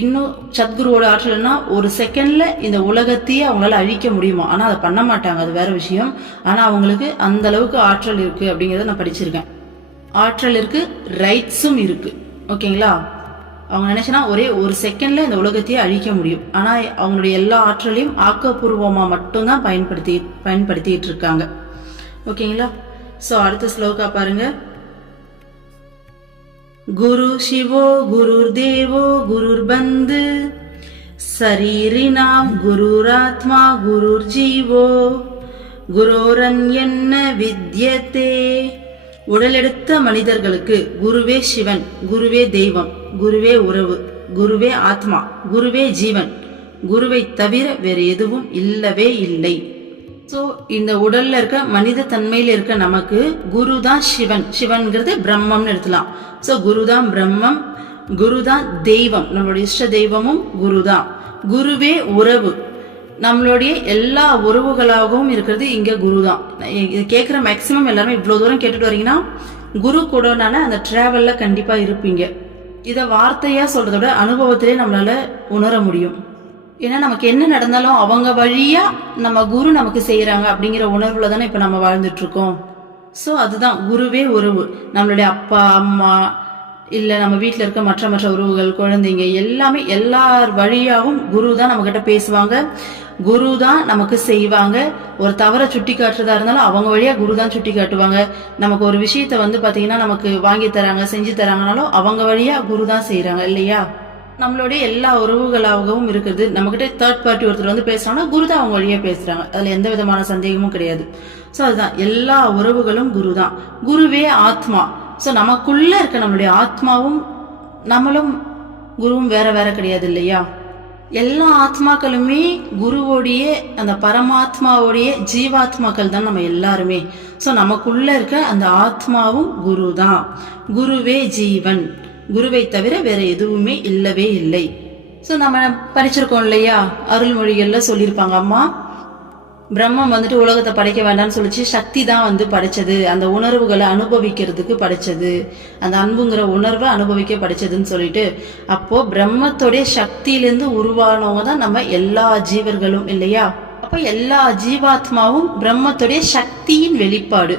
இன்னும் சத்குருவோட ஆற்றல்னா ஒரு செகண்ட்ல இந்த உலகத்தையே அவங்களால அழிக்க முடியுமா, ஆனா அதை பண்ண மாட்டாங்க, அது வேற விஷயம். ஆனா அவங்களுக்கு அந்த அளவுக்கு ஆற்றல் இருக்கு அப்படிங்கறத நான் படிச்சிருக்கேன். ஆற்றல் இருக்கு, ரைட்ஸும் இருக்கு. ஓகேங்களா? அவங்க நினைச்சனா ஒரே ஒரு செகண்ட்ல இந்த உலகத்தையே அழிக்க முடியும். ஆனா அவங்களுடைய எல்லா ஆற்றலையும் ஆக்கப்பூர்வமா மட்டும்தான் பயன்படுத்திட்டு இருக்காங்க. ஓகேங்களா? சோ அடுத்த ஸ்லோகா பாருங்க. குரு சிவோ குருர் தேவோ குருர் பந்து சரீரினாம் குருராத்மா குருர் ஜீவோ குரோரன்யன்ன வித்யதே. உடலெடுத்த மனிதர்களுக்கு குருவே சிவன், குருவே தெய்வம், குருவே உறவு, குருவே ஆத்மா, குருவே ஜீவன், குருவை தவிர வேறு எதுவும் இல்லவே இல்லை. ஸோ இந்த உடல்ல இருக்க மனித தன்மையில இருக்க நமக்கு குரு தான் சிவன். சிவன்கிறது பிரம்மம்னு எடுத்துலாம். ஸோ குரு தான் பிரம்மம், குரு தான் தெய்வம், நம்மளுடைய இஷ்ட தெய்வமும் குரு தான். குருவே உறவு, நம்மளுடைய எல்லா உறவுகளாகவும் இருக்கிறது இங்க குரு தான். இது கேட்குற மேக்சிமம் எல்லாருமே இவ்வளவு தூரம் கேட்டுட்டு வரீங்கன்னா குரு கூடனால அந்த டிராவல்ல கண்டிப்பா இருப்பீங்க. இதை வார்த்தையா சொல்றத விட அனுபவத்திலே நம்மளால உணர முடியும். ஏன்னா நமக்கு என்ன நடந்தாலும் அவங்க வழியா நம்ம குரு நமக்கு செய்யறாங்க அப்படிங்கிற உணர்வுல தானே இப்ப நம்ம வாழ்ந்துட்டு இருக்கோம். ஸோ அதுதான் குருவே உறவு. நம்மளுடைய அப்பா அம்மா இல்ல நம்ம வீட்டுல இருக்க மற்ற உறவுகள், குழந்தைங்க எல்லாமே எல்லார் வழியாகவும் குரு தான் நம்ம கிட்ட பேசுவாங்க, குரு தான் நமக்கு செய்வாங்க. ஒரு தவறை சுட்டி காட்டுறதா இருந்தாலும் அவங்க வழியா குரு தான் சுட்டி காட்டுவாங்க. நமக்கு ஒரு விஷயத்த பாத்தீங்கன்னா நமக்கு வாங்கி தராங்க, செஞ்சு தராங்கனாலும் அவங்க வழியா குரு தான் செய்யறாங்க இல்லையா? நம்மளுடைய எல்லா உறவுகளாகவும் இருக்குது. நம்ம கிட்ட தேர்ட் பார்ட்டி ஒருத்தர் பேசுறாங்கன்னா குரு தான் அவங்க வழியா பேசுறாங்க. அதுல எந்த விதமான சந்தேகமும் கிடையாது. சோ அதுதான் எல்லா உறவுகளும் குரு தான். குருவே ஆத்மா. ஸோ நமக்குள்ள இருக்க நம்மளுடைய ஆத்மாவும் நம்மளும் குருவும் வேற வேற கிடையாது இல்லையா? எல்லா ஆத்மாக்களுமே குருவோடைய அந்த பரமாத்மாவோடைய ஜீவாத்மாக்கள் தான் நம்ம எல்லாருமே. ஸோ நமக்குள்ள இருக்க அந்த ஆத்மாவும் குரு தான். குருவே ஜீவன், குருவை தவிர வேற எதுவுமே இல்லவே இல்லை. ஸோ நம்ம படிச்சிருக்கோம் இல்லையா? அருள்மொழிகள்ல சொல்லியிருப்பாங்க, அம்மா பிரம்மம் உலகத்தை படைக்க வேண்டாம்னு சொல்லிச்சு, சக்தி தான் படைச்சது, அந்த உணர்வுகளை அனுபவிக்கிறதுக்கு படைச்சது, அந்த அன்புங்கிற உணர்வை அனுபவிக்க படைச்சதுன்னு சொல்லிட்டு, அப்போ பிரம்மத்தோடைய சக்தியிலிருந்து உருவானவங்க தான் நம்ம எல்லா ஜீவர்களும் இல்லையா? அப்ப எல்லா ஜீவாத்மாவும் பிரம்மத்தோடைய சக்தியின் வெளிப்பாடு.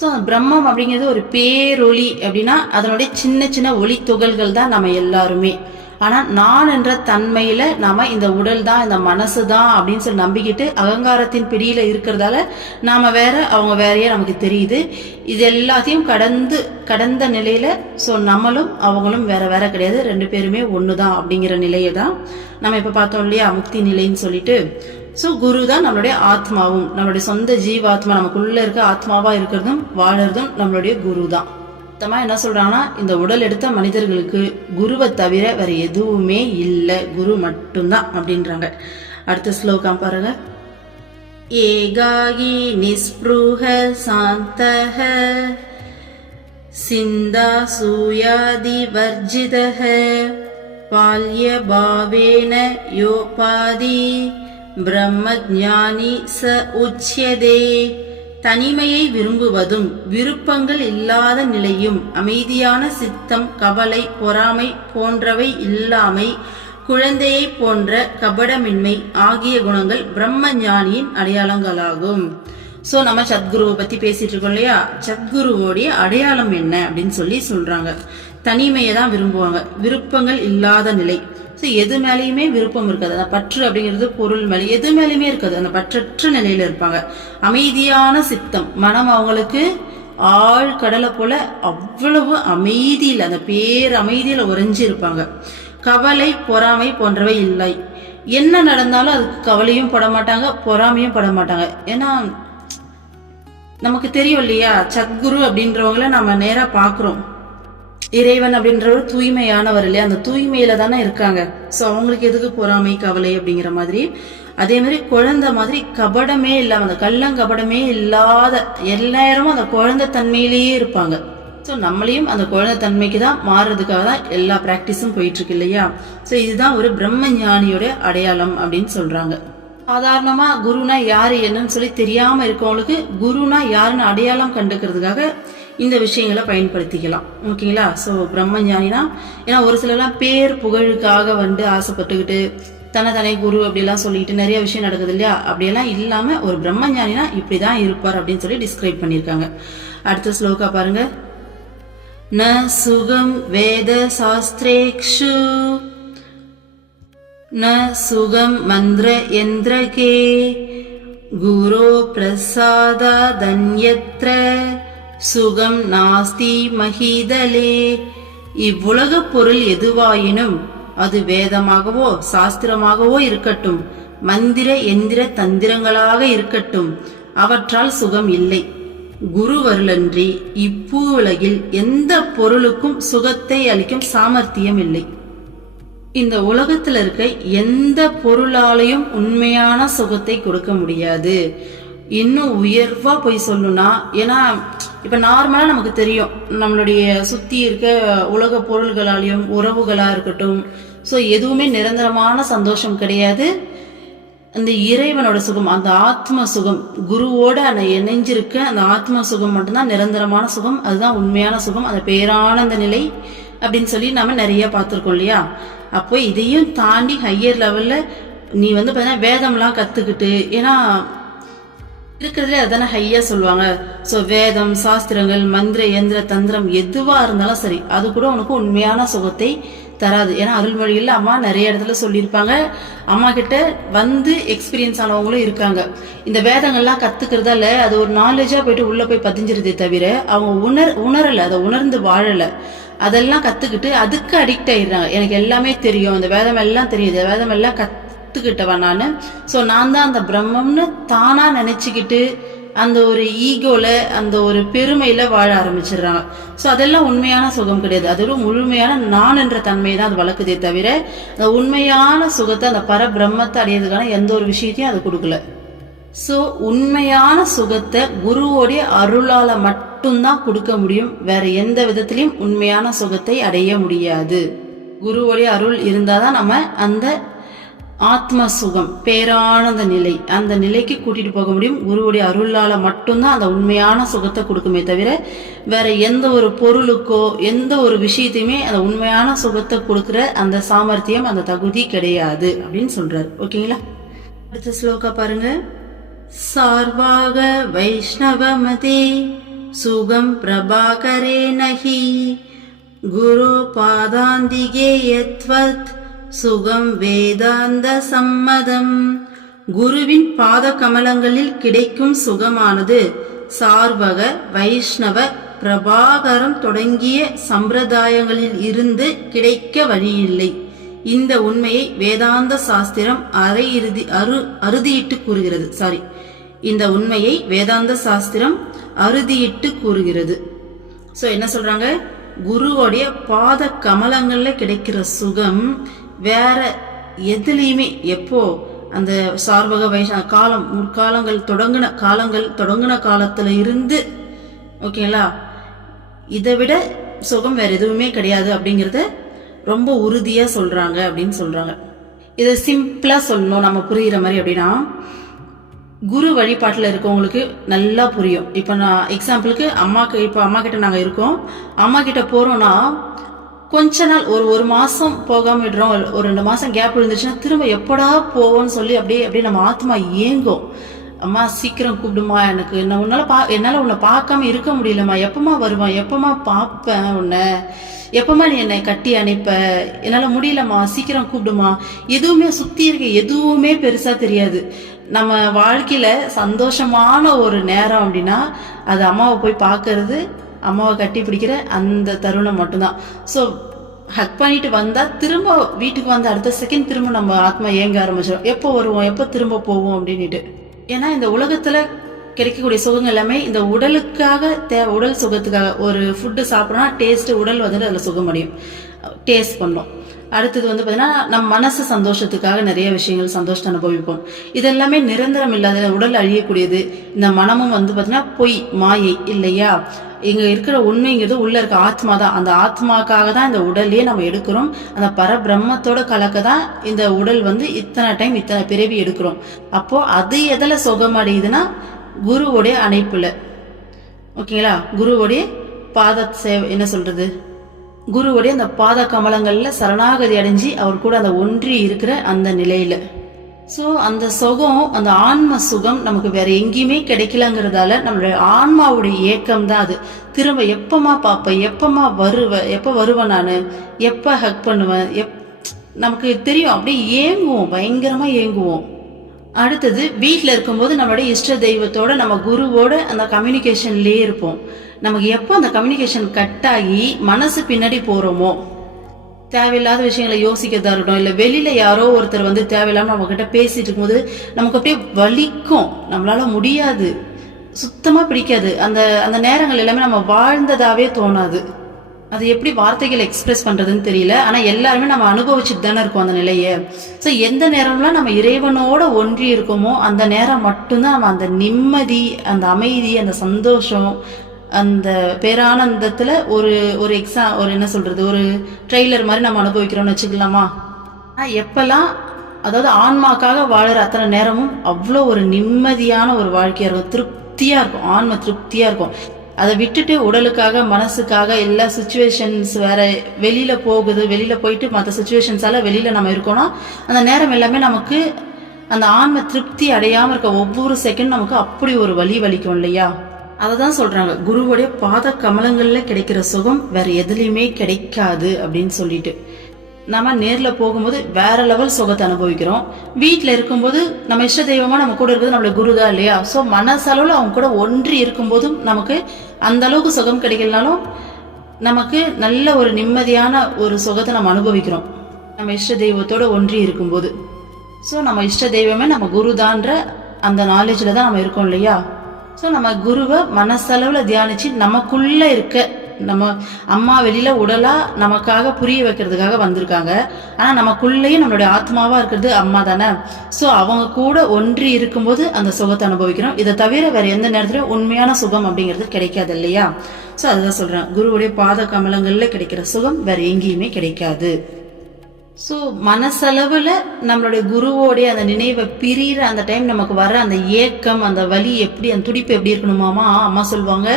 ஸோ பிரம்மம் அப்படிங்கிறது ஒரு பேரொளி அப்படின்னா அதனுடைய சின்ன சின்ன ஒளி துகள்கள் தான் நம்ம எல்லாருமே. ஆனா நான் என்ற தன்மையில நாம இந்த உடல் தான், இந்த மனசு தான் அப்படின்னு சொல்லி நம்பிக்கிட்டு அகங்காரத்தின் பிடியில இருக்கிறதால நாம வேற, அவங்க வேறையே நமக்கு தெரியுது. இது எல்லாத்தையும் கடந்த நிலையில ஸோ நம்மளும் அவங்களும் வேற வேற கிடையாது, ரெண்டு பேருமே ஒண்ணுதான் அப்படிங்கிற நிலையை தான் நம்ம இப்ப பார்த்தோம் இல்லையா, முக்தி நிலைன்னு சொல்லிட்டு. ஸோ குரு தான் நம்மளுடைய ஆத்மாவும், நம்மளுடைய சொந்த ஜீவாத்மா, நமக்குள்ள இருக்க ஆத்மாவா இருக்கிறதும் வாழறதும் நம்மளுடைய குரு தான். என்ன சொல்றாங்கன்னா, இந்த உடல் எடுத்த மனிதர்களுக்கு குருவை தவிர வேற எதுவுமே இல்லை, குரு மட்டும்தான் அப்படின்றாங்க. அடுத்த ஸ்லோகம் பாருங்க. ஏகாகி நிஸ்ப்ருஹ சாந்தஹ சிந்தா சூயாதி வர்ஜிதஹ பால்ய பாவேன யோபாதி பிரம்மஞானி ச உச்யதே. தனிமையை விரும்புவதும் விருப்பங்கள் இல்லாத நிலையும் அமைதியான சித்தம், கவலை, பொறாமை போன்றவை இல்லாமை, குழந்தையை போன்ற கபடமின்மை ஆகிய குணங்கள் பிரம்ம ஞானியின் அடையாளங்களாகும். சோ நம்ம சத்குருவை பத்தி பேசிட்டு இருக்கோம் இல்லையா? சத்குருவோடைய அடையாளம் என்ன அப்படின்னு சொல்றாங்க. தனிமையை தான் விரும்புவாங்க, விருப்பங்கள் இல்லாத நிலை. எது மேலேயுமே விருப்பம் இருக்காது, அந்த பற்று அப்படிங்கிறது பொருள் மேலே எது மேலேயுமே இருக்காது, அந்த பற்றற்ற நிலையில இருப்பாங்க. அமைதியான சித்தம், மனம் அவங்களுக்கு ஆழ் கடலை போல அவ்வளவு அமைதியில், அந்த பேர் அமைதியில உறைஞ்சி இருப்பாங்க. கவலை, பொறாமை போன்றவை இல்லை. என்ன நடந்தாலும் அதுக்கு கவலையும் பட மாட்டாங்க, பொறாமையும் பட மாட்டாங்க. ஏன்னா நமக்கு தெரியும் இல்லையா, சத்குரு அப்படின்றவங்கள நம்ம நேரா பாக்குறோம். இறைவன் அப்படின்றவர் தூய்மையானவர் இல்லையா, அந்த தூய்மையில தானே இருக்காங்க. சோ அவங்களுக்கு எதுக்கு பொறாமை, கவலை அப்படிங்கிற மாதிரி. அதே மாதிரி குழந்தை மாதிரி கபடமே இல்லாம, அந்த கள்ளங்கபடமே இல்லாத எல்லாரும் அந்த குழந்தை தன்மையிலேயே இருப்பாங்க. ஸோ நம்மளையும் அந்த குழந்தை தன்மைக்கு தான் மாறுறதுக்காக தான் எல்லா பிராக்டிஸும் போயிட்டு இருக்கு இல்லையா? ஸோ இதுதான் ஒரு பிரம்ம ஞானியோட அடையாளம் அப்படின்னு சொல்றாங்க. சாதாரணமா குருனா யாரு என்னன்னு சொல்லி தெரியாம இருக்கவங்களுக்கு குருனா யாருன்னு அடையாளம் கண்டுக்கிறதுக்காக இந்த விஷயங்களை பயன்படுத்திக்கலாம். ஓகேங்களா? ஸோ பிரம்ம ஞானினா, ஏன்னா ஒரு சிலர்லாம் பேர் புகழுக்காக ஆசைப்பட்டுக்கிட்டு தன்னை குரு அப்படிலாம் சொல்லிட்டு நிறைய விஷயம் நடக்குது இல்லையா? அப்படியெல்லாம் இல்லாம ஒரு பிரம்ம ஞானினா இப்படிதான் இருப்பார் அப்படின்னு சொல்லி டிஸ்கிரைப் பண்ணியிருக்காங்க. அடுத்த ஸ்லோகா பாருங்க. ந சுகம் வேத சாஸ்திரேக்ஷு ந சுகம் மந்திர யந்திரகே குரு பிரசாதாதன்யத்ர சுகம் நாஸ்தி மஹிதலே. இவ்வுலக பொருள் எதுவாயினும் அது வேதமாகவோ சாஸ்திரமாகவோ இருக்கட்டும், மந்திர எந்திர தந்திரங்களாக இருக்கட்டும், அவற்றால் சுகம் இல்லை. குருவருளன்றி இப்பூவுலகில் எந்த பொருளுக்கும் சுகத்தை அளிக்கும் சாமர்த்தியம் இல்லை. இந்த உலகத்துல இருக்க எந்த பொருளாலையும் உண்மையான சுகத்தை கொடுக்க முடியாது. இன்னும் உயர்வா போய் சொல்லணும்னா, ஏன்னா இப்ப நார்மலா நமக்கு தெரியும் நம்மளுடைய சுத்தி இருக்க உலக பொருள்களாலையும் உறவுகளா இருக்கட்டும், சோ எதுவுமே நிரந்தரமான சந்தோஷம் கிடையாது. அந்த இறைவனோட சுகம், அந்த ஆத்ம சுகம், குருவோட அந்த இணைஞ்சிருக்க அந்த ஆத்ம சுகம் மட்டும்தான் நிரந்தரமான சுகம். அதுதான் உண்மையான சுகம், அந்த பேரானந்த நிலை அப்படின்னு சொல்லி நாம நிறைய பார்த்திருக்கோம் இல்லையா. அப்போ இதையும் தாண்டி ஹையர் லெவல்ல நீ வந்து பார்த்தீங்கன்னா வேதம்லாம் கத்துக்கிட்டு, ஏன்னா இருக்கிறதுல அதான ஹையா சொல்லுவாங்க. சோ வேதம் சாஸ்திரங்கள் மந்திர யந்திர தந்திரம் எதுவா இருந்தாலும் சரி, அது கூட உனக்கு உண்மையான சுகத்தை தராது. ஏன்னா அருள்மொழியில் அம்மா நிறைய இடத்துல சொல்லியிருப்பாங்க. அம்மா கிட்ட வந்து எக்ஸ்பீரியன்ஸ் ஆனவங்களும் இருக்காங்க. இந்த வேதங்கள்லாம் கத்துக்கிறதால அது ஒரு நாலேஜா போயிட்டு உள்ள போய் பதிஞ்சிருதே தவிர அவங்க உணரல, அதை உணர்ந்து வாழல. அதெல்லாம் கத்துக்கிட்டு அதுக்கு அடிக்ட் ஆயிடுறாங்க. எனக்கு எல்லாமே தெரியும், இந்த வேதம் எல்லாம் தெரியுது, வேதம் எல்லாம் கத்துக்கிட்டவன் நானு, சோ நான் தான் அந்த பிரம்மம்னு தானா நினைச்சுக்கிட்டு அந்த ஒரு ஈகோல அந்த ஒரு பெருமையில வாழ ஆரம்பிச்சிடுறாங்க. சோ அதெல்லாம் உண்மையான சுகம் கிடையாது. அது ஒரு முழுமையான நான் என்ற தன்மையை தான் அது வளர்க்குதே தவிர அந்த உண்மையான சுகத்தை, அந்த பரபிரம்மத்தை அடையிறதுக்கான எந்த ஒரு விஷயத்தையும் அது கொடுக்கல. சோ உண்மையான சுகத்தை குருவோடைய அருளால மட்டும்தான் கொடுக்க முடியும். வேற எந்த விதத்திலையும் உண்மையான சுகத்தை அடைய முடியாது. குருவோடைய அருள் இருந்தாதான் நம்ம அந்த ஆத்ம சுகம், பேரானந்த நிலை, அந்த நிலைக்கு கூட்டிட்டு போக முடியும். குருவுடைய அருளால மட்டும்தான் அந்த உண்மையான சுகத்தை கொடுக்குமே தவிர வேற எந்த ஒரு பொருளுக்கோ எந்த ஒரு விஷயத்தையுமே அந்த உண்மையான சுகத்தை கொடுக்கிற அந்த சாமர்த்தியம், அந்த தகுதி கிடையாது அப்படின்னு சொல்றாரு. ஓகேங்களா? அடுத்த ஸ்லோகா பாருங்க. சார்வாக வைஷ்ணவமதே சுகம் பிரபாகரே நஹி குரு பாதாந்திகே யத்வத் சுகம் வேதாந்த சம்மதம். குருவின் பாத கமலங்களில் கிடைக்கும் சுகமானது சார்வக வைஷ்ணவ பிரபாகரம் தொடங்கிய சம்பிரதாயங்களில் இருந்து கிடைக்க வழியில்லை. இந்த உண்மையை வேதாந்த சாஸ்திரம் அறுதியிட்டு கூறுகிறது. இந்த உண்மையை வேதாந்த சாஸ்திரம் அறுதியிட்டு கூறுகிறது. சோ என்ன சொல்றாங்க? குருவோடைய பாத கமலங்கள்ல கிடைக்கிற சுகம் வேற எதுலையுமே, எப்போ அந்த சார்வக வைஷ்ணவ காலம் முற்காலங்கள் தொடங்கின காலத்துல இருந்து, ஓகேங்களா, இதை விட சுகம் வேற எதுவுமே கிடையாது அப்படிங்கறத ரொம்ப உறுதியா சொல்றாங்க அப்படின்னு சொல்றாங்க. இதை சிம்பிளா சொல்லணும் நம்ம புரியுற மாதிரி அப்படின்னா, குரு வழிபாட்டுல இருக்கவங்களுக்கு நல்லா புரியும். இப்ப நான் எக்ஸாம்பிளுக்கு அம்மா கிட்ட நாங்க இருக்கோம், அம்மா கிட்ட போறோம்னா கொஞ்ச நாள் ஒரு மாசம் போகாம விடுறோம், ஒரு 2 மாசம் கேப் இருந்துச்சுன்னா திரும்ப எப்படா போவோம்னு சொல்லி அப்படியே நம்ம ஆத்மா ஏங்கும். அம்மா சீக்கிரம் கூப்பிடுமா, எனக்கு என்னால உன்னை பார்க்காம இருக்க முடியலம்மா, எப்பமா வருவான், எப்பமா பாப்பேன் உன்னை, எப்பமா நீ என்னை கட்டி அணைப்ப, என்னால முடியலம்மா, சீக்கிரம் கூப்பிடுமா. எதுவுமே சுத்தி இருக்க எதுவுமே பெருசா தெரியாது. நம்ம வாழ்க்கையில சந்தோஷமான ஒரு நேரம் அப்படின்னா அது அம்மாவை போய் பார்க்கறது, அம்மாவை கட்டி பிடிக்கிற அந்த தருணம் மட்டும்தான். ஸோ ஹக் பண்ணிட்டு வந்தா திரும்ப வீட்டுக்கு வந்த அடுத்த செகண்ட் திரும்ப நம்ம ஆத்மா ஏங்க ஆரம்பிச்சிடும், எப்போ வருவோம், எப்போ திரும்ப போவோம் அப்படின்ட்டு. ஏன்னா இந்த உலகத்துல கிடைக்கக்கூடிய சுகங்கள் எல்லாமே இந்த உடலுக்காக உடல் சுகத்துக்காக. ஒரு ஃபுட்டு சாப்பிட்றோம்னா டேஸ்ட், உடல் வந்துட்டு அதில் சுகம் அடையும், டேஸ்ட் பண்ணோம். அடுத்தது வந்து பார்த்தீங்கன்னா நம்ம மனசு சந்தோஷத்துக்காக நிறைய விஷயங்கள் சந்தோஷத்தை அனுபவிப்போம். இதெல்லாமே நிரந்தரம் இல்லாத, உடல் அழியக்கூடியது. இந்த மனமும் வந்து பார்த்தீங்கன்னா பொய், மாயை இல்லையா. இங்க இருக்கிற உண்மைங்கிறது உள்ள இருக்க ஆத்மா தான். அந்த ஆத்மாக்காக தான் இந்த உடலையே நம்ம எடுக்கிறோம். அந்த பரபிரம்மத்தோட கலக்க தான் இந்த உடல் வந்து இத்தனை டைம் இத்தனை பிறவி எடுக்கிறோம். அப்போ அது எதில் சுகமடையுதுன்னா குருவோடைய அணைப்புல. ஓகேங்களா? குருவோடைய பாத சேவை, என்ன சொல்றது, குருவுடைய அந்த பாத கமலங்கள்ல சரணாகதி அடைஞ்சி அவர் கூட அந்த ஒன்றி இருக்கிற அந்த நிலையில. ஸோ அந்த சுகம், அந்த ஆன்ம சுகம் நமக்கு வேற எங்கேயுமே கிடைக்கலங்கிறதால நம்மளுடைய ஆன்மாவுடைய ஏக்கம் தான் அது. திரும்ப எப்பமா பார்ப்பேன், எப்பமா வருவேன், எப்போ வருவேன், நான் எப்போ ஹக் பண்ணுவேன், நமக்கு தெரியும். அப்படியே ஏங்குவோம், பயங்கரமா ஏங்குவோம். அடுத்தது வீட்டில் இருக்கும்போது நம்மளுடைய இஷ்ட தெய்வத்தோட நம்ம குருவோட அந்த கம்யூனிகேஷன்லேயே இருப்போம். நமக்கு எப்போ அந்த கம்யூனிகேஷன் கட் ஆகி மனசு பின்னாடி போகிறோமோ, தேவையில்லாத விஷயங்களை யோசிக்கிறதா இருக்கட்டும், இல்லை வெளியில யாரோ ஒருத்தர் வந்து தேவையில்லாம நம்ம கிட்ட பேசிட்டு இருக்கும்போது நமக்கு அப்படியே வலிக்கும், நம்மளால முடியாது, சுத்தமா பிடிக்காது. அந்த அந்த நேரங்கள் எல்லாமே நம்ம வாழ்ந்ததாவே தோணாது. அது எப்படி வார்த்தைகள் எக்ஸ்பிரஸ் பண்றதுன்னு தெரியல. ஆனா எல்லாருமே நம்ம அனுபவிச்சுட்டு தானே இருக்கோம் அந்த நிலையை. ஸோ எந்த நேரம்லாம் நம்ம இறைவனோட ஒன்றி இருக்கோமோ அந்த நேரம் மட்டும்தான் நம்ம அந்த நிம்மதி, அந்த அமைதி, அந்த சந்தோஷம், அந்த பேரானந்தத்துல ஒரு ஒரு என்ன சொல்றது, ஒரு ட்ரெய்லர் மாதிரி நம்ம அனுபவிக்கிறோம்னு வச்சுக்கலாமா. எப்பெல்லாம் அதாவது ஆன்மாக்காக வாழற அத்தனை நேரமும் அவ்வளோ ஒரு நிம்மதியான ஒரு வாழ்க்கையா இருக்கும், திருப்தியா இருக்கும், ஆன்ம திருப்தியா இருக்கும். அதை விட்டுட்டு உடலுக்காக மனசுக்காக எல்லா சுச்சுவேஷன்ஸ் வேற வெளியில போகுது, வெளியில போயிட்டு மற்ற சுச்சுவேஷன்ஸால வெளியில நம்ம இருக்கோம்னா அந்த நேரம் எல்லாமே நமக்கு அந்த ஆன்ம திருப்தி அடையாம இருக்க ஒவ்வொரு செகண்ட் நமக்கு அப்படி ஒரு வலிக்கும் இல்லையா. அதை தான் சொல்றாங்க, குருவுடைய பாத கமலங்கள்ல கிடைக்கிற சுகம் வேற எதுலையுமே கிடைக்காது அப்படின்னு சொல்லிட்டு. நம்ம நேர்ல போகும்போது வேற லெவல் சுகத்தை அனுபவிக்கிறோம். வீட்டில் இருக்கும்போது நம்ம இஷ்ட தெய்வமா நம்ம கூட இருக்கிறது நம்மளோட குரு தான் இல்லையா. ஸோ மனசளவில் அவங்க கூட ஒன்றி இருக்கும்போதும் நமக்கு அந்த அளவுக்கு சுகம் கிடைக்கலனாலும் நமக்கு நல்ல ஒரு நிம்மதியான ஒரு சுகத்தை நம்ம அனுபவிக்கிறோம் நம்ம இஷ்ட தெய்வத்தோட ஒன்றி இருக்கும்போது. ஸோ நம்ம இஷ்ட தெய்வமே நம்ம குருதான்ற அந்த நாலேஜில் தான் நம்ம இருக்கோம் இல்லையா. ஸோ நம்ம குருவை மனசளவில் தியானிச்சு நமக்குள்ள இருக்க, நம்ம அம்மா வெளியில உடலா நமக்காக புரிய வைக்கிறதுக்காக வந்திருக்காங்க, ஆனா நமக்குள்ளேயே நம்மளுடைய ஆத்மாவா இருக்கிறது அம்மா தானே. ஸோ அவங்க கூட ஒன்றி இருக்கும்போது அந்த சுகத்தை அனுபவிக்கிறோம். இதை தவிர வேற எந்த நேரத்திலும் உண்மையான சுகம் அப்படிங்கிறது கிடைக்காது இல்லையா. ஸோ அதுதான் சொல்றேன், குருவுடைய பாத கமலங்கள்ல கிடைக்கிற சுகம் வேற எங்கேயுமே கிடைக்காது. ஸோ மனசளவில் நம்மளுடைய குருவோடைய அந்த நினைவை பிரிகிற அந்த டைம் நமக்கு வர அந்த ஏக்கம், அந்த வலி எப்படி, அந்த துடிப்பு எப்படி இருக்கணுமாமா. அம்மா சொல்லுவாங்க,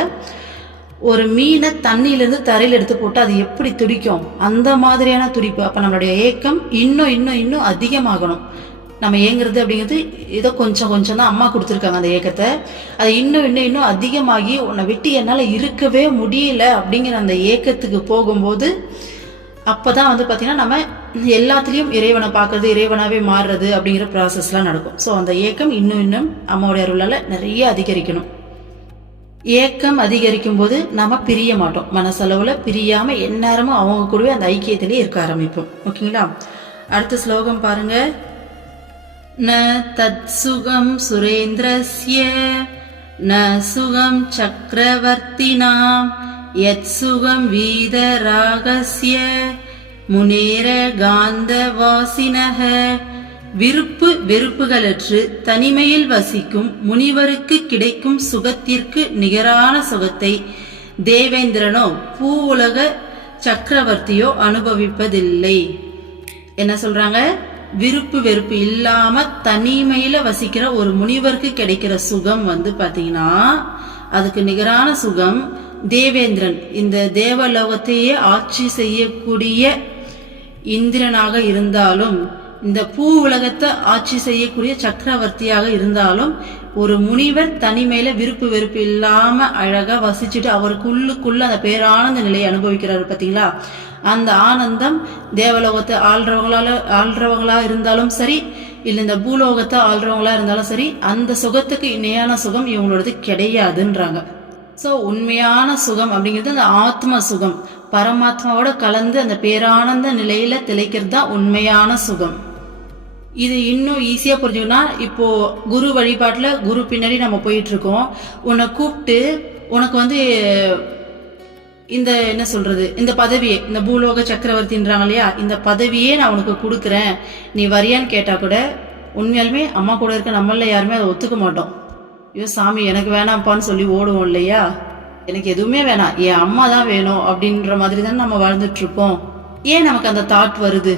ஒரு மீனை தண்ணியிலேருந்து தரையில் எடுத்து போட்டு அது எப்படி துடிக்கும் அந்த மாதிரியான துடிப்பு. அப்போ நம்மளுடைய ஏக்கம் இன்னும் இன்னும் இன்னும் அதிகமாகணும். நம்ம ஏங்குறது அப்படிங்கிறது ஏதோ கொஞ்சம் கொஞ்சம் தான் அம்மா கொடுத்துருக்காங்க அந்த ஏக்கத்தை. அது இன்னும் இன்னும் இன்னும் அதிகமாகி உன்னை விட்டு என்னால் இருக்கவே முடியல அப்படிங்கிற அந்த ஏக்கத்துக்கு போகும்போது அப்போதான் வந்து பார்த்தீங்கன்னா நம்ம எல்லாத்துலேயும் இறைவனை பார்க்கறது, இறைவனாகவே மாறுறது அப்படிங்கிற ப்ராசஸ்லாம் நடக்கும். ஸோ அந்த ஏக்கம் இன்னும் இன்னும் அம்மாவுடைய அருளால் நிறைய அதிகரிக்கணும். ஏக்கம் அதிகரிக்கும் போது நம்ம பிரிய மாட்டோம், மனசளவில் பிரியாமல் எந்நேரமும் அவங்க கூடவே அந்த ஐக்கியத்திலே இருக்க ஆரம்பிப்போம். ஓகேங்களா. அடுத்த ஸ்லோகம் பாருங்க. ந தத் சுகம் சுரேந்திரஸ்ய ந சுகம் சக்கரவர்த்தினாம் யத் சுகம் வீதராகஸ்ய முனேர காந்த வாசினஹ. விருப்பு வெறுப்புகளற்று தனிமையில் வசிக்கும் முனிவருக்கு கிடைக்கும் சுகத்திற்கு நிகரான சுகத்தை தேவேந்திரனோ பூவுலக சக்கரவர்த்தியோ அனுபவிப்பதில்லை. என்ன சொல்றாங்க, விருப்பு வெறுப்பு இல்லாம தனிமையில வசிக்கிற ஒரு முனிவருக்கு கிடைக்கிற சுகம் வந்து பாத்தீங்கன்னா அதுக்கு நிகரான சுகம் தேவேந்திரன், இந்த தேவலோகத்தையே ஆட்சி செய்யக்கூடிய இந்திரனாக இருந்தாலும், இந்த பூ உலகத்தை ஆட்சி செய்யக்கூடிய சக்கரவர்த்தியாக இருந்தாலும், ஒரு முனிவர் தனிமையில விருப்பு வெறுப்பு இல்லாம அழகா வசிச்சுட்டு அவருக்குள்ளுக்குள்ள அந்த பேரானந்த நிலையை அனுபவிக்கிறாரு பாத்தீங்களா. அந்த ஆனந்தம் தேவலோகத்தை ஆள்றவங்களா இருந்தாலும் சரி, இல்ல இந்த பூலோகத்தை ஆள்றவங்களா இருந்தாலும் சரி, அந்த சுகத்துக்கு இணையான சுகம் இவங்களோடது கிடையாதுன்றாங்க. ஸோ உண்மையான சுகம் அப்படிங்கிறது அந்த ஆத்ம சுகம், பரமாத்மாவோட கலந்து அந்த பேரானந்த நிலையில திளைக்கிறது தான் உண்மையான சுகம். இது இன்னும் ஈஸியா புரிஞ்சுக்கணும்னா, இப்போ குரு வழிபாட்டுல குரு பின்னாடி நம்ம போயிட்டு இருக்கோம். உன்னை கூப்பிட்டு உனக்கு வந்து இந்த என்ன சொல்றது, இந்த பதவியே, இந்த பூலோக சக்கரவர்த்தின்றாங்க இல்லையா, இந்த பதவியே நான் உனக்கு கொடுக்குறேன், நீ வரியான்னு கேட்டா கூட உண்மையாலுமே அம்மா கூட இருக்க நம்மள யாருமே அதை ஒத்துக்க மாட்டோம். ஐயோ சாமி எனக்கு வேணாம்ப்பான்னு சொல்லி ஓடுவோம் இல்லையா. எனக்கு எதுவுமே வேணாம், என் அம்மா தான் வேணும் அப்படின்ற மாதிரி தான் நம்ம வாழ்ந்துட்டு இருப்போம். ஏன் நமக்கு அந்த தாட் வருது?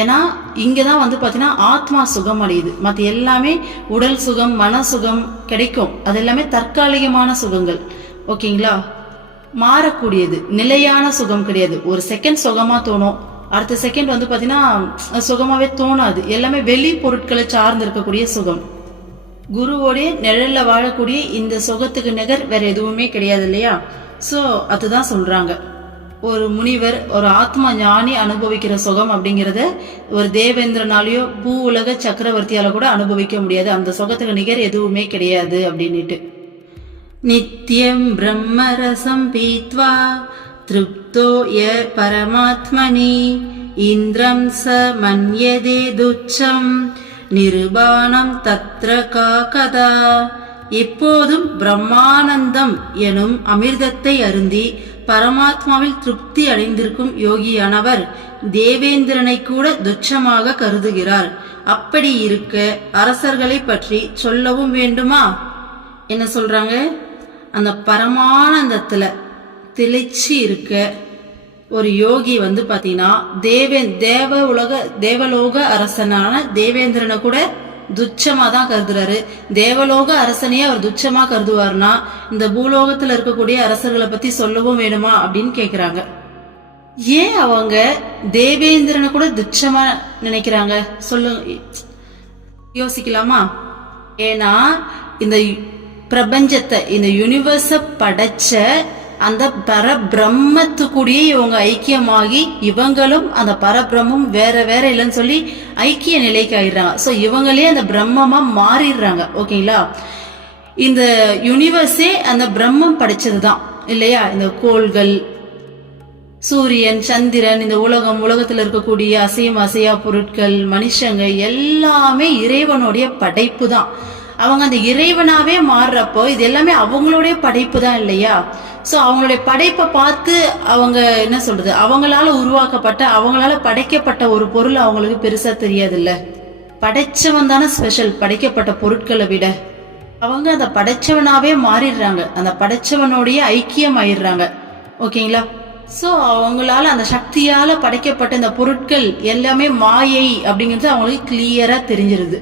ஏன்னா இங்கதான் வந்து பாத்தீங்கன்னா ஆத்மா சுகம் அடையுது. மற்ற எல்லாமே உடல் சுகம், மன சுகம் கிடைக்கும், அது எல்லாமே தற்காலிகமான சுகங்கள். ஓகேங்களா. மாறக்கூடியது, நிலையான சுகம் கிடையாது. ஒரு செகண்ட் சுகமா தோணும், அடுத்த செகண்ட் வந்து பாத்தீங்கன்னா சுகமாவே தோணாது. எல்லாமே வெளி பொருட்களை சார்ந்து இருக்கக்கூடிய சுகம். குருவோடைய நிழல்ல வாழக்கூடிய இந்த சுகத்துக்கு நிகர் வேற எதுவுமே கிடையாது இல்லையா? சோ அதுதான் சொல்றாங்க. ஒரு முனிவர், ஒரு ஆத்மா ஞானி அனுபவிக்கிற சுகம் அப்படிங்கறத ஒரு தேவேந்திரனாலேயோ பூ உலக சக்கரவர்த்தியால கூட அனுபவிக்க முடியாது. அந்த சுகத்துக்கு நிகர் எதுவுமே கிடையாது அப்படின்னுட்டு. நித்யம் பிரம்மரசம் பீத்வா திருப்தோ ய பரமாத்மனி இந்திரம் ச மன்யதே துச்சம் நிருபானம் தத்ர கதா. எப்போதும் பிரம்மானந்தம் எனும் அமிர்தத்தை அருந்தி பரமாத்மாவில் திருப்தி அடைந்திருக்கும் யோகியானவர் தேவேந்திரனை கூட துச்சமாக கருதுகிறார். அப்படி இருக்க அரசர்களை பற்றி சொல்லவும் வேண்டுமா? என்ன சொல்றாங்க? அந்த பரமானந்தத்துல திளைச்சி இருக்க ஒரு யோகி வந்து பாத்தீங்கன்னா தேவலோக அரசனான தேவேந்திரனை கூட துச்சமா தான் கருதுறாரு. தேவலோக அரசனையே அவர் துச்சமா கருதுவார்னா இந்த பூலோகத்துல இருக்கக்கூடிய அரசர்களை பத்தி சொல்லவும் வேணுமா அப்படின்னு கேக்குறாங்க. ஏன் அவங்க தேவேந்திரனை கூட துச்சமா நினைக்கிறாங்க சொல்லு, யோசிக்கலாமா? ஏன்னா இந்த பிரபஞ்சத்தை, இந்த யூனிவர்ஸ படைச்ச அந்த பரபிரம்மத்துக்குடியே இவங்க ஐக்கியமாகி இவங்களும் அந்த பரபிரமும் வேற வேற இல்லைன்னு சொல்லி ஐக்கிய நிலைக்கு ஆயிடுறாங்க. சோ இவங்களே அந்த பிரம்மமா மாறிடுறாங்க. ஓகேங்களா? இந்த யூனிவர்ஸே அந்த பிரம்மம் படைச்சதுதான் இல்லையா? இந்த கோள்கள், சூரியன், சந்திரன், இந்த உலகத்துல இருக்கக்கூடிய அசையா பொருட்கள், மனுஷங்க எல்லாமே இறைவனுடைய படைப்பு தான். அவங்க அந்த இறைவனாவே மாறுறப்போ இது எல்லாமே அவங்களுடைய படைப்பு தான் இல்லையா? சோ அவங்களுடைய படைப்பை பார்த்து அவங்க என்ன சொல்றது, அவங்களால உருவாக்கப்பட்ட, அவங்களால படைக்கப்பட்ட ஒரு பொருள் அவங்களுக்கு பெருசா தெரியாது இல்ல. படைச்சவன் தானே ஸ்பெஷல் படைக்கப்பட்ட பொருட்களை விட. அவங்க அந்த படைச்சவனாவே மாறிடுறாங்க, அந்த படைச்சவனுடைய ஐக்கியம் ஆயிடுறாங்க. ஓகேங்களா? சோ அவங்களால அந்த சக்தியால படைக்கப்பட்ட இந்த பொருட்கள் எல்லாமே மாயை அப்படிங்கிறது அவங்களுக்கு கிளியரா தெரிஞ்சிருது.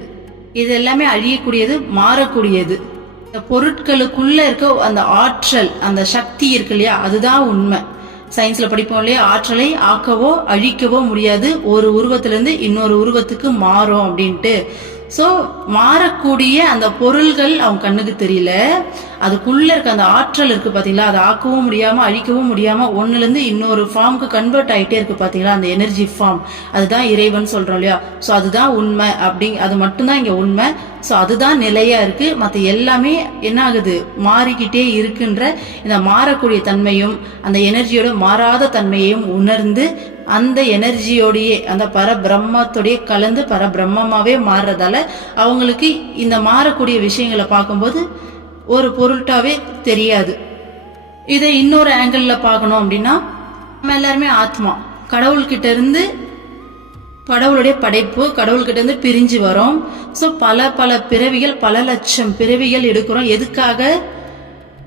இது எல்லாமே அழியக்கூடியது, மாறக்கூடியது. இந்த பொருட்களுக்குள்ள இருக்க அந்த ஆற்றல், அந்த சக்தி இருக்கு இல்லையா, அதுதான் உண்மை. சயின்ஸ்ல படிப்போம் இல்லையா, ஆற்றலை ஆக்கவோ அழிக்கவோ முடியாது, ஒரு உருவத்திலிருந்து இன்னொரு உருவத்துக்கு மாறும் அப்படின்ட்டு. சோ மாறக்கூடிய அந்த பொருள்கள் அவங்க கண்ணுக்கு தெரியல, அதுக்குள்ள இருக்க அந்த ஆற்றல் இருக்கு பாத்தீங்களா, அதை ஆக்கவும் முடியாம அழிக்கவும் முடியாம ஒன்னுல இருந்து இன்னொரு ஃபார்முக்கு கன்வெர்ட் ஆயிட்டே இருக்கு பாத்தீங்களா, அந்த எனர்ஜி ஃபார்ம், அதுதான் இறைவன் சொல்றோம் இல்லையா. சோ அதுதான் உண்மை, அது மட்டும்தான் இங்க உண்மை. சோ அதுதான் நிலையா இருக்கு. மத்த எல்லாமே என்ன ஆகுது, மாறிக்கிட்டே இருக்குன்ற இந்த மாறக்கூடிய தன்மையும் அந்த எனர்ஜியோட மாறாத தன்மையையும் உணர்ந்து அந்த எனர்ஜியோடையே அந்த பரபிரம்மத்தோடைய கலந்து பரபிரம்மமாவே மாறுறதால அவங்களுக்கு இந்த மாறக்கூடிய விஷயங்களை பார்க்கும்போது ஒரு பொருட்டாவே தெரியாது. இதை இன்னொரு ஆங்கிள் பார்க்கணும் அப்படின்னா, நம்ம எல்லாருமே ஆத்மா, கடவுள்கிட்ட இருந்து, கடவுளுடைய படைப்பு, கடவுள்கிட்ட இருந்து பிரிஞ்சு வரோம். சோ பல பிறவிகள், பல லட்சம் பிறவிகள் எடுக்கிறோம். எதுக்காக?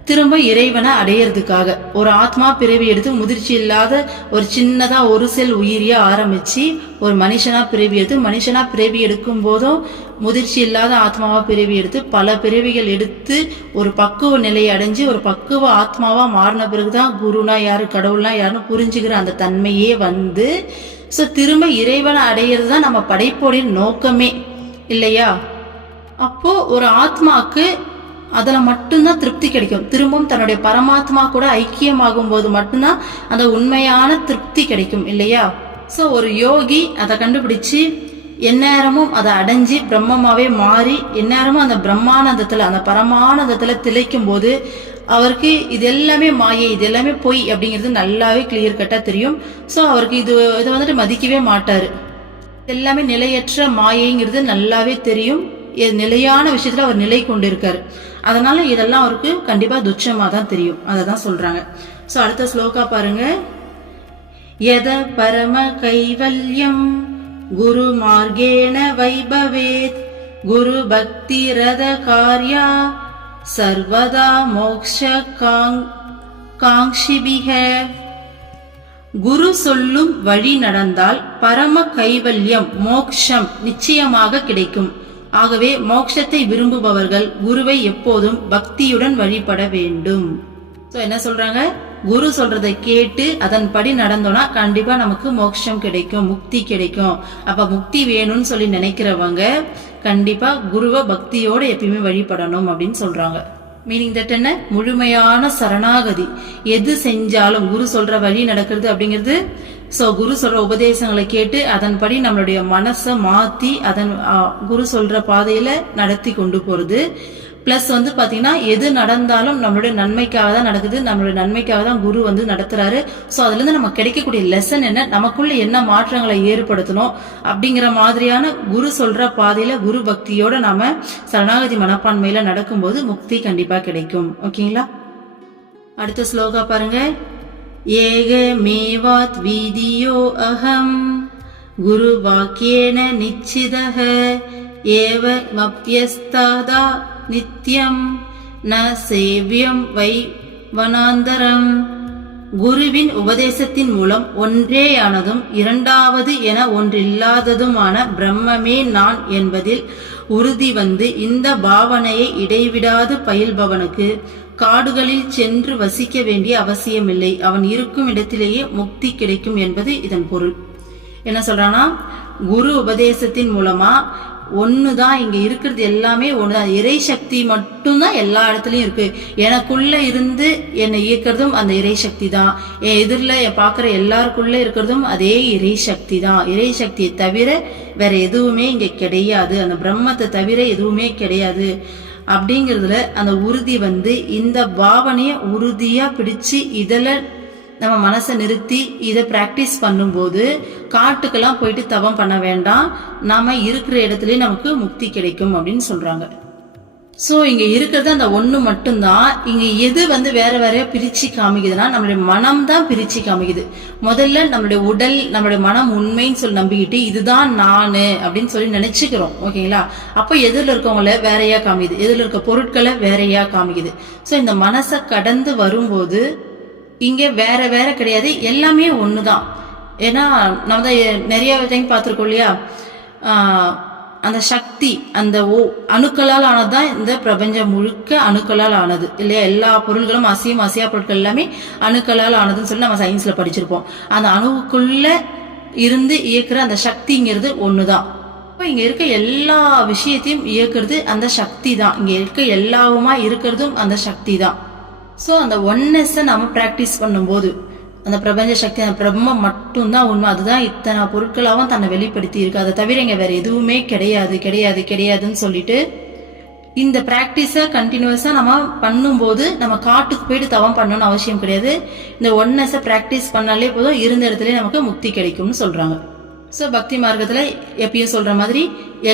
திரும்ப இறைவனை அடையிறதுக்காக. ஒரு ஆத்மா பிறவி எடுத்து முதிர்ச்சி இல்லாத ஒரு சின்னதா ஒரு செல் உயிரியா ஆரம்பிச்சு ஒரு மனுஷனா பிறவி எடுத்து, மனுஷனா பிறவி எடுக்கும் போதும் முதிர்ச்சி இல்லாத ஆத்மாவா பிறவி எடுத்து பல பிறவிகள் எடுத்து ஒரு பக்குவ நிலையை அடைஞ்சு ஒரு பக்குவ ஆத்மாவா மாறின பிறகுதான் குருனா யாரு, கடவுள்னா யாருன்னு புரிஞ்சுக்கிற அந்த தன்மையே வந்து சோ திரும்ப இறைவனை அடையிறது தான் நம்ம படைப்போடைய நோக்கமே இல்லையா? அப்போ ஒரு ஆத்மாக்கு அதுல மட்டும்தான் திருப்தி கிடைக்கும். திரும்பவும் தன்னுடைய பரமாத்மா கூட ஐக்கியமாகும் போது மட்டும்தான் அந்த உண்மையான திருப்தி கிடைக்கும் இல்லையா? சோ ஒரு யோகி அதை கண்டுபிடிச்சு எந்நேரமும் அதை அடைஞ்சு பிரம்மமாவே மாறி எந்நேரமும் அந்த பிரம்மானந்தத்துல, அந்த பரமானந்தத்துல திளைக்கும் போது அவருக்கு இது எல்லாமே மாயை, இது எல்லாமே பொய் அப்படிங்கிறது நல்லாவே கிளியர் கட்டா தெரியும். சோ அவருக்கு இதை வந்துட்டு மதிக்கவே மாட்டாரு. எல்லாமே நிலையற்ற மாயைங்கிறது நல்லாவே தெரியும். நிலையான விஷயத்துல அவர் நிலை கொண்டு இருக்காரு. அதனால இதெல்லாம் அவருக்கு கண்டிப்பா துச்சமா தான் தெரியும். அததான் சொல்றாங்க. சோ அடுத்த ஸ்லோகா பாருங்க. யத பரம கைவல்யம் குரு மார்கேண வைபவேத் குரு பக்தி ரத கார்யா சர்வதா மோக்ஷ காங்ஷிபிஹ. குரு சொல்லும் வழி நடந்தால் பரம கைவல்யம், மோக்ஷம் நிச்சயமாக கிடைக்கும். ஆகவே மோட்சத்தை விரும்புபவர்கள் குருவை எப்போதும் பக்தியுடன் வழிபட வேண்டும். சோ என்ன சொல்றாங்க? குரு சொல்றதை கேட்டு அதன்படி நடந்தோம்னா கண்டிப்பா நமக்கு மோட்சம் கிடைக்கும், முக்தி கிடைக்கும். அப்ப முக்தி வேணும்னு சொல்லி நினைக்கிறவங்க கண்டிப்பா குருவை பக்தியோட எப்பயுமே வழிபடணும் அப்படின்னு சொல்றாங்க. மீனிங் தட் என்ன? முழுமையான சரணாகதி. எது செஞ்சாலும் குரு சொல்ற வழி நடக்கிறது அப்படிங்கிறது. சோ குரு சொல்ற உபதேசங்களை கேட்டு அதன்படி நம்மளுடைய மனசை மாத்தி அதன் குரு சொல்ற பாதையில நடத்தி கொண்டு போறது. பிளஸ் பாத்தீங்கன்னா எது நடந்தாலும் நம்மளுடைய நன்மைக்காக தான் நடக்குது, நம்மளுடைய நன்மைக்காக தான் குரு நடத்துறாரு. சோ அதுல இருந்து நம்ம கிடைக்கக்கூடிய லெசன் என்ன, நமக்குள்ள என்ன மாற்றங்களை ஏற்படுத்தணும் அப்படிங்கிற மாதிரியான குரு சொல்ற பாதையில குரு பக்தியோட நாம சரணாகதி மனப்பான்மையில நடக்கும்போது முக்தி கண்டிப்பா கிடைக்கும். ஓகேங்களா? அடுத்த ஸ்லோகா பாருங்க. ஏகமேவாத் வீதியோ அகம் குரு வாக்கியேன நிச்சிதஹ ஏவ மப்யஸ்தாதா நித்யம் ந சேவ்யம் வை வனாந்தரம். குருவின் உபதேசத்தின் மூலம் ஒன்றேயானதும் இரண்டாவது என ஒன்றில்லாததுமான பிரம்மமே நான் என்பதில் உறுதி இந்த பாவனையை இடைவிடாது பயில்பவனுக்கு காடுகளில் சென்று வசிக்க வேண்டிய அவசியமில்லை, அவன் இருக்கும் இடத்திலேயே முக்தி கிடைக்கும் என்பது இதன் பொருள். என்ன சொல்றானா, குரு உபதேசத்தின் மூலமா ஒண்ணுதான் இங்க இருக்கிறது, எல்லாமே ஒண்ணுதான், இறை சக்தி மட்டும்தான் எல்லா இடத்துலயும் இருக்கு. எனக்குள்ள இருந்து என்னை இயக்கிறதும் அந்த இறை சக்தி தான், என் எதிரில பாக்குற எல்லாருக்குள்ள இருக்கிறதும் அதே இறை சக்தி தான். இறை சக்தியை தவிர வேற எதுவுமே இங்க கிடையாது, அந்த பிரம்மத்தை தவிர எதுவுமே கிடையாது அப்படிங்கறதுல அந்த உறுதி இந்த பாவனைய உறுதியா பிடிச்சு இதுல நம்ம மனசை நிறுத்தி இதை பிராக்டிஸ் பண்ணும்போது காட்டுக்கெல்லாம் போயிட்டு தவம் பண்ண வேண்டாம், நாம இருக்கிற இடத்துலயே நமக்கு முக்தி கிடைக்கும் அப்படின்னு சொல்றாங்க. சோ இங்க இருக்கிறது அந்த ஒண்ணு மட்டும்தான். இங்க எது வேற வேறையா பிரிச்சு காமிக்குதுன்னா நம்மளுடைய மனம் தான் பிரிச்சு காமிக்குது. முதல்ல நம்மளுடைய உடல் நம்மளுடைய மனம் உண்மைன்னு சொல்லி நம்பிக்கிட்டு இதுதான் நானு அப்படின்னு சொல்லி நினைச்சுக்கிறோம். ஓகேங்களா? அப்போ எதிரில் இருக்கவங்கள வேறையா காமிக்குது, எதிரில் இருக்க பொருட்களை வேறையா காமிக்குது. சோ இந்த மனசை கடந்து வரும்போது இங்க வேற வேற கிடையாது, எல்லாமே ஒண்ணுதான். ஏன்னா நம்ம தான் நிறைய டைம் பார்த்திருக்கோம் இல்லையா, அந்த சக்தி அந்த அணுக்களால் ஆனதுதான் இந்த பிரபஞ்சம் முழுக்க அணுக்களால் ஆனது இல்லையா. எல்லா பொருள்களும் அசையா பொருட்கள் எல்லாமே அணுக்களால் ஆனதுன்னு சொல்லி நம்ம சயின்ஸ்ல படிச்சிருப்போம். அந்த அணுவுக்குள்ள இருந்து இயக்குற அந்த சக்திங்கிறது ஒண்ணுதான். இப்போ இங்க இருக்க எல்லா விஷயத்தையும் இயக்குறது அந்த சக்தி தான், இங்க இருக்க எல்லாவுமா இருக்கிறதும் அந்த சக்தி தான். சோ அந்த ஒன்னெஸ் நம்ம பிராக்டிஸ் பண்ணும்போது அந்த பிரபஞ்ச சக்தி அந்த பிரம்மம் மட்டும்தான் உண்மை, அதுதான் இத்தனை பொருட்களாவும் தன்னை வெளிப்படுத்தி இருக்கு, அதை தவிர இங்க வேற எதுவுமே கிடையாது கிடையாது கிடையாதுன்னு சொல்லிட்டு இந்த பிராக்டிஸ கண்டினியூஸா நம்ம பண்ணும்போது நம்ம காட்டுக்கு போயிட்டு தவம் பண்ணணும்னு அவசியம் கிடையாது. இந்த ஒன்னெஸ் பிராக்டிஸ் பண்ணாலே போதும், இருந்த இடத்துல நமக்கு முக்தி கிடைக்கும்னு சொல்றாங்க. சோ பக்தி மார்க்கத்துல எப்பயும் சொல்ற மாதிரி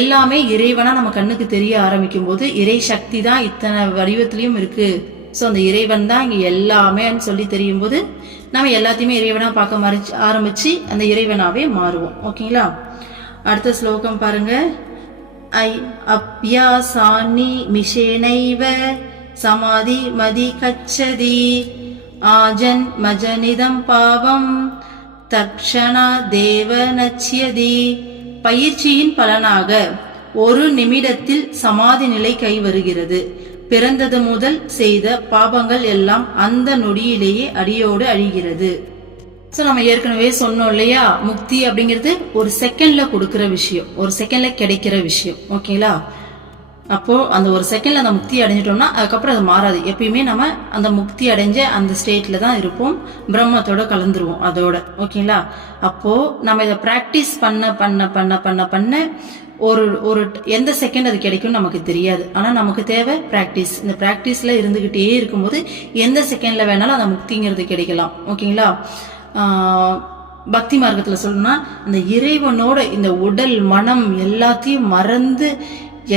எல்லாமே இறைவனா நம்ம கண்ணுக்கு தெரிய ஆரம்பிக்கும் போது இறை சக்தி தான் இத்தனை வடிவத்திலயும் இருக்கு, சோ அந்த இறைவன் தான் இங்க எல்லாமே சொல்லி தெரியும் போது நம்ம எல்லாத்தையுமே இறைவனா பார்க்க ஆரம்பிச்சு அந்த இறைவனாவே மாறுவோம். ஓகேங்களா? அடுத்த ஸ்லோகம் பாருங்க. ஐ அப்யாசானி மிஷேனைவ சமாதி மதி கச்சதி ஆஜன் மஜனிதம் பாவம் தக்ஷணா தேவ நச்சியதி. பயிற்சியின் பலனாக ஒரு நிமிடத்தில் சமாதி நிலை கை வருகிறது. பிறந்தது முதல் செய்த பாபங்கள் எல்லாம் அந்த நொடியிலேயே அடியோடு அழிகிறது. சோ நம்ம ஏற்கனவே சொன்னோம் இல்லையா, முக்தி அப்படிங்கிறது ஒரு செகண்ட்ல கொடுக்கிற விஷயம், ஒரு செகண்ட்ல கிடைக்கிற விஷயம். ஓகேங்களா? அப்போ அந்த ஒரு செகண்ட்ல அந்த முக்தி அடைஞ்சிட்டோம்னா அதுக்கப்புறம் அது மாறாது, எப்பயுமே நம்ம அந்த முக்தி அடைஞ்ச அந்த ஸ்டேட்ல தான் இருப்போம், பிரம்மத்தோட கலந்துருவோம் அதோட. ஓகேங்களா? அப்போ நம்ம இதை பிராக்டிஸ் பண்ண பண்ண பண்ண பண்ண பண்ண ஒரு ஒரு எந்த செகண்ட் அது கிடைக்கும் நமக்கு தெரியாது, ஆனா நமக்கு தேவை பிராக்டிஸ். இந்த பிராக்டிஸ்ல இருந்துகிட்டே இருக்கும்போது எந்த செகண்ட்ல வேணாலும் அந்த முக்திங்கிறது கிடைக்கலாம். ஓகேங்களா? பக்தி மார்க்கத்துல சொல்லணும்னா அந்த இறைவனோட இந்த உடல் மனம் எல்லாத்தையும் மறந்து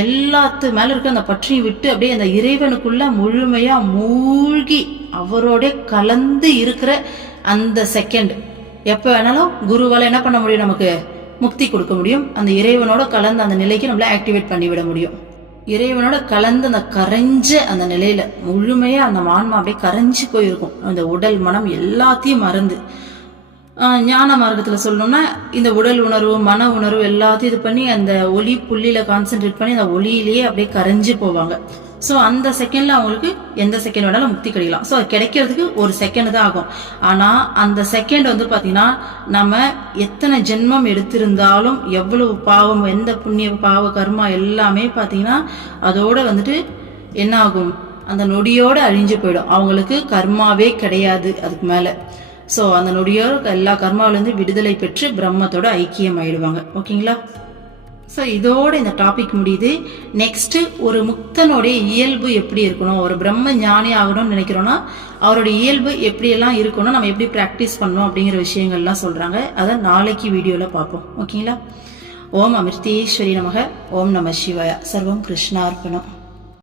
எல்லாத்து மேல இருக்க அந்த பற்றியும் விட்டு அப்படியே அந்த இறைவனுக்குள்ள முழுமையா மூழ்கி அவரோட கலந்து இருக்கிற அந்த செகண்ட் எப்ப வேணாலும் குருவால என்ன பண்ண முடியும், நமக்கு முக்தி கொடுக்க முடியும். அந்த இறைவனோட கலந்து அந்த நிலைக்கு நம்மள ஆக்டிவேட் பண்ணிவிட முடியும். இறைவனோட கலந்து அந்த கரைஞ்ச அந்த நிலையில முழுமையா அந்த ஆன்மா அப்படியே கரைஞ்சு போயிருக்கும், அந்த உடல் மனம் எல்லாத்தையும் மறந்து. ஞான மார்க்கத்துல சொல்லணும்னா இந்த உடல் உணர்வு மன உணர்வு எல்லாத்தையும் இது பண்ணி அந்த ஒளி புள்ளியில கான்சென்ட்ரேட் பண்ணி அந்த ஒளியிலேயே அப்படியே கரைஞ்சு போவாங்க. ஸோ அந்த செகண்டில் அவங்களுக்கு எந்த செகண்ட் வேணாலும் முக்தி கிடைக்கலாம். ஸோ அது கிடைக்கிறதுக்கு ஒரு செகண்ட் தான் ஆகும். ஆனால் அந்த செகண்ட் வந்து பார்த்தீங்கன்னா நம்ம எத்தனை ஜென்மம் எடுத்திருந்தாலும் எவ்வளவு பாவம், எந்த புண்ணிய பாவ கர்மா எல்லாமே பார்த்தீங்கன்னா அதோட வந்துட்டு என்ன ஆகும், அந்த நொடியோடு அழிஞ்சு போயிடும். அவங்களுக்கு கர்மாவே கிடையாது அதுக்கு மேலே. ஸோ அந்த நொடியோடு எல்லா கர்மாவிலேருந்து விடுதலை பெற்று பிரம்மத்தோட ஐக்கியம் ஆயிடுவாங்க. ஓகேங்களா? ஸோ இதோட இந்த டாபிக் முடியுது. நெக்ஸ்ட், ஒரு முக்தனுடைய இயல்பு எப்படி இருக்கணும், ஒரு பிரம்ம ஞானி ஆகணும்னு நினைக்கிறோன்னா அவருடைய இயல்பு எப்படியெல்லாம் இருக்கணும், நம்ம எப்படி ப்ராக்டிஸ் பண்ணணும் அப்படிங்கிற விஷயங்கள்லாம் சொல்கிறாங்க. அதை நாளைக்கு வீடியோவில் பார்ப்போம். ஓகேங்களா? ஓம் அமிர்தேஸ்வரி நமக. ஓம் நம சிவாய. சர்வம் கிருஷ்ணார்ப்பணம்.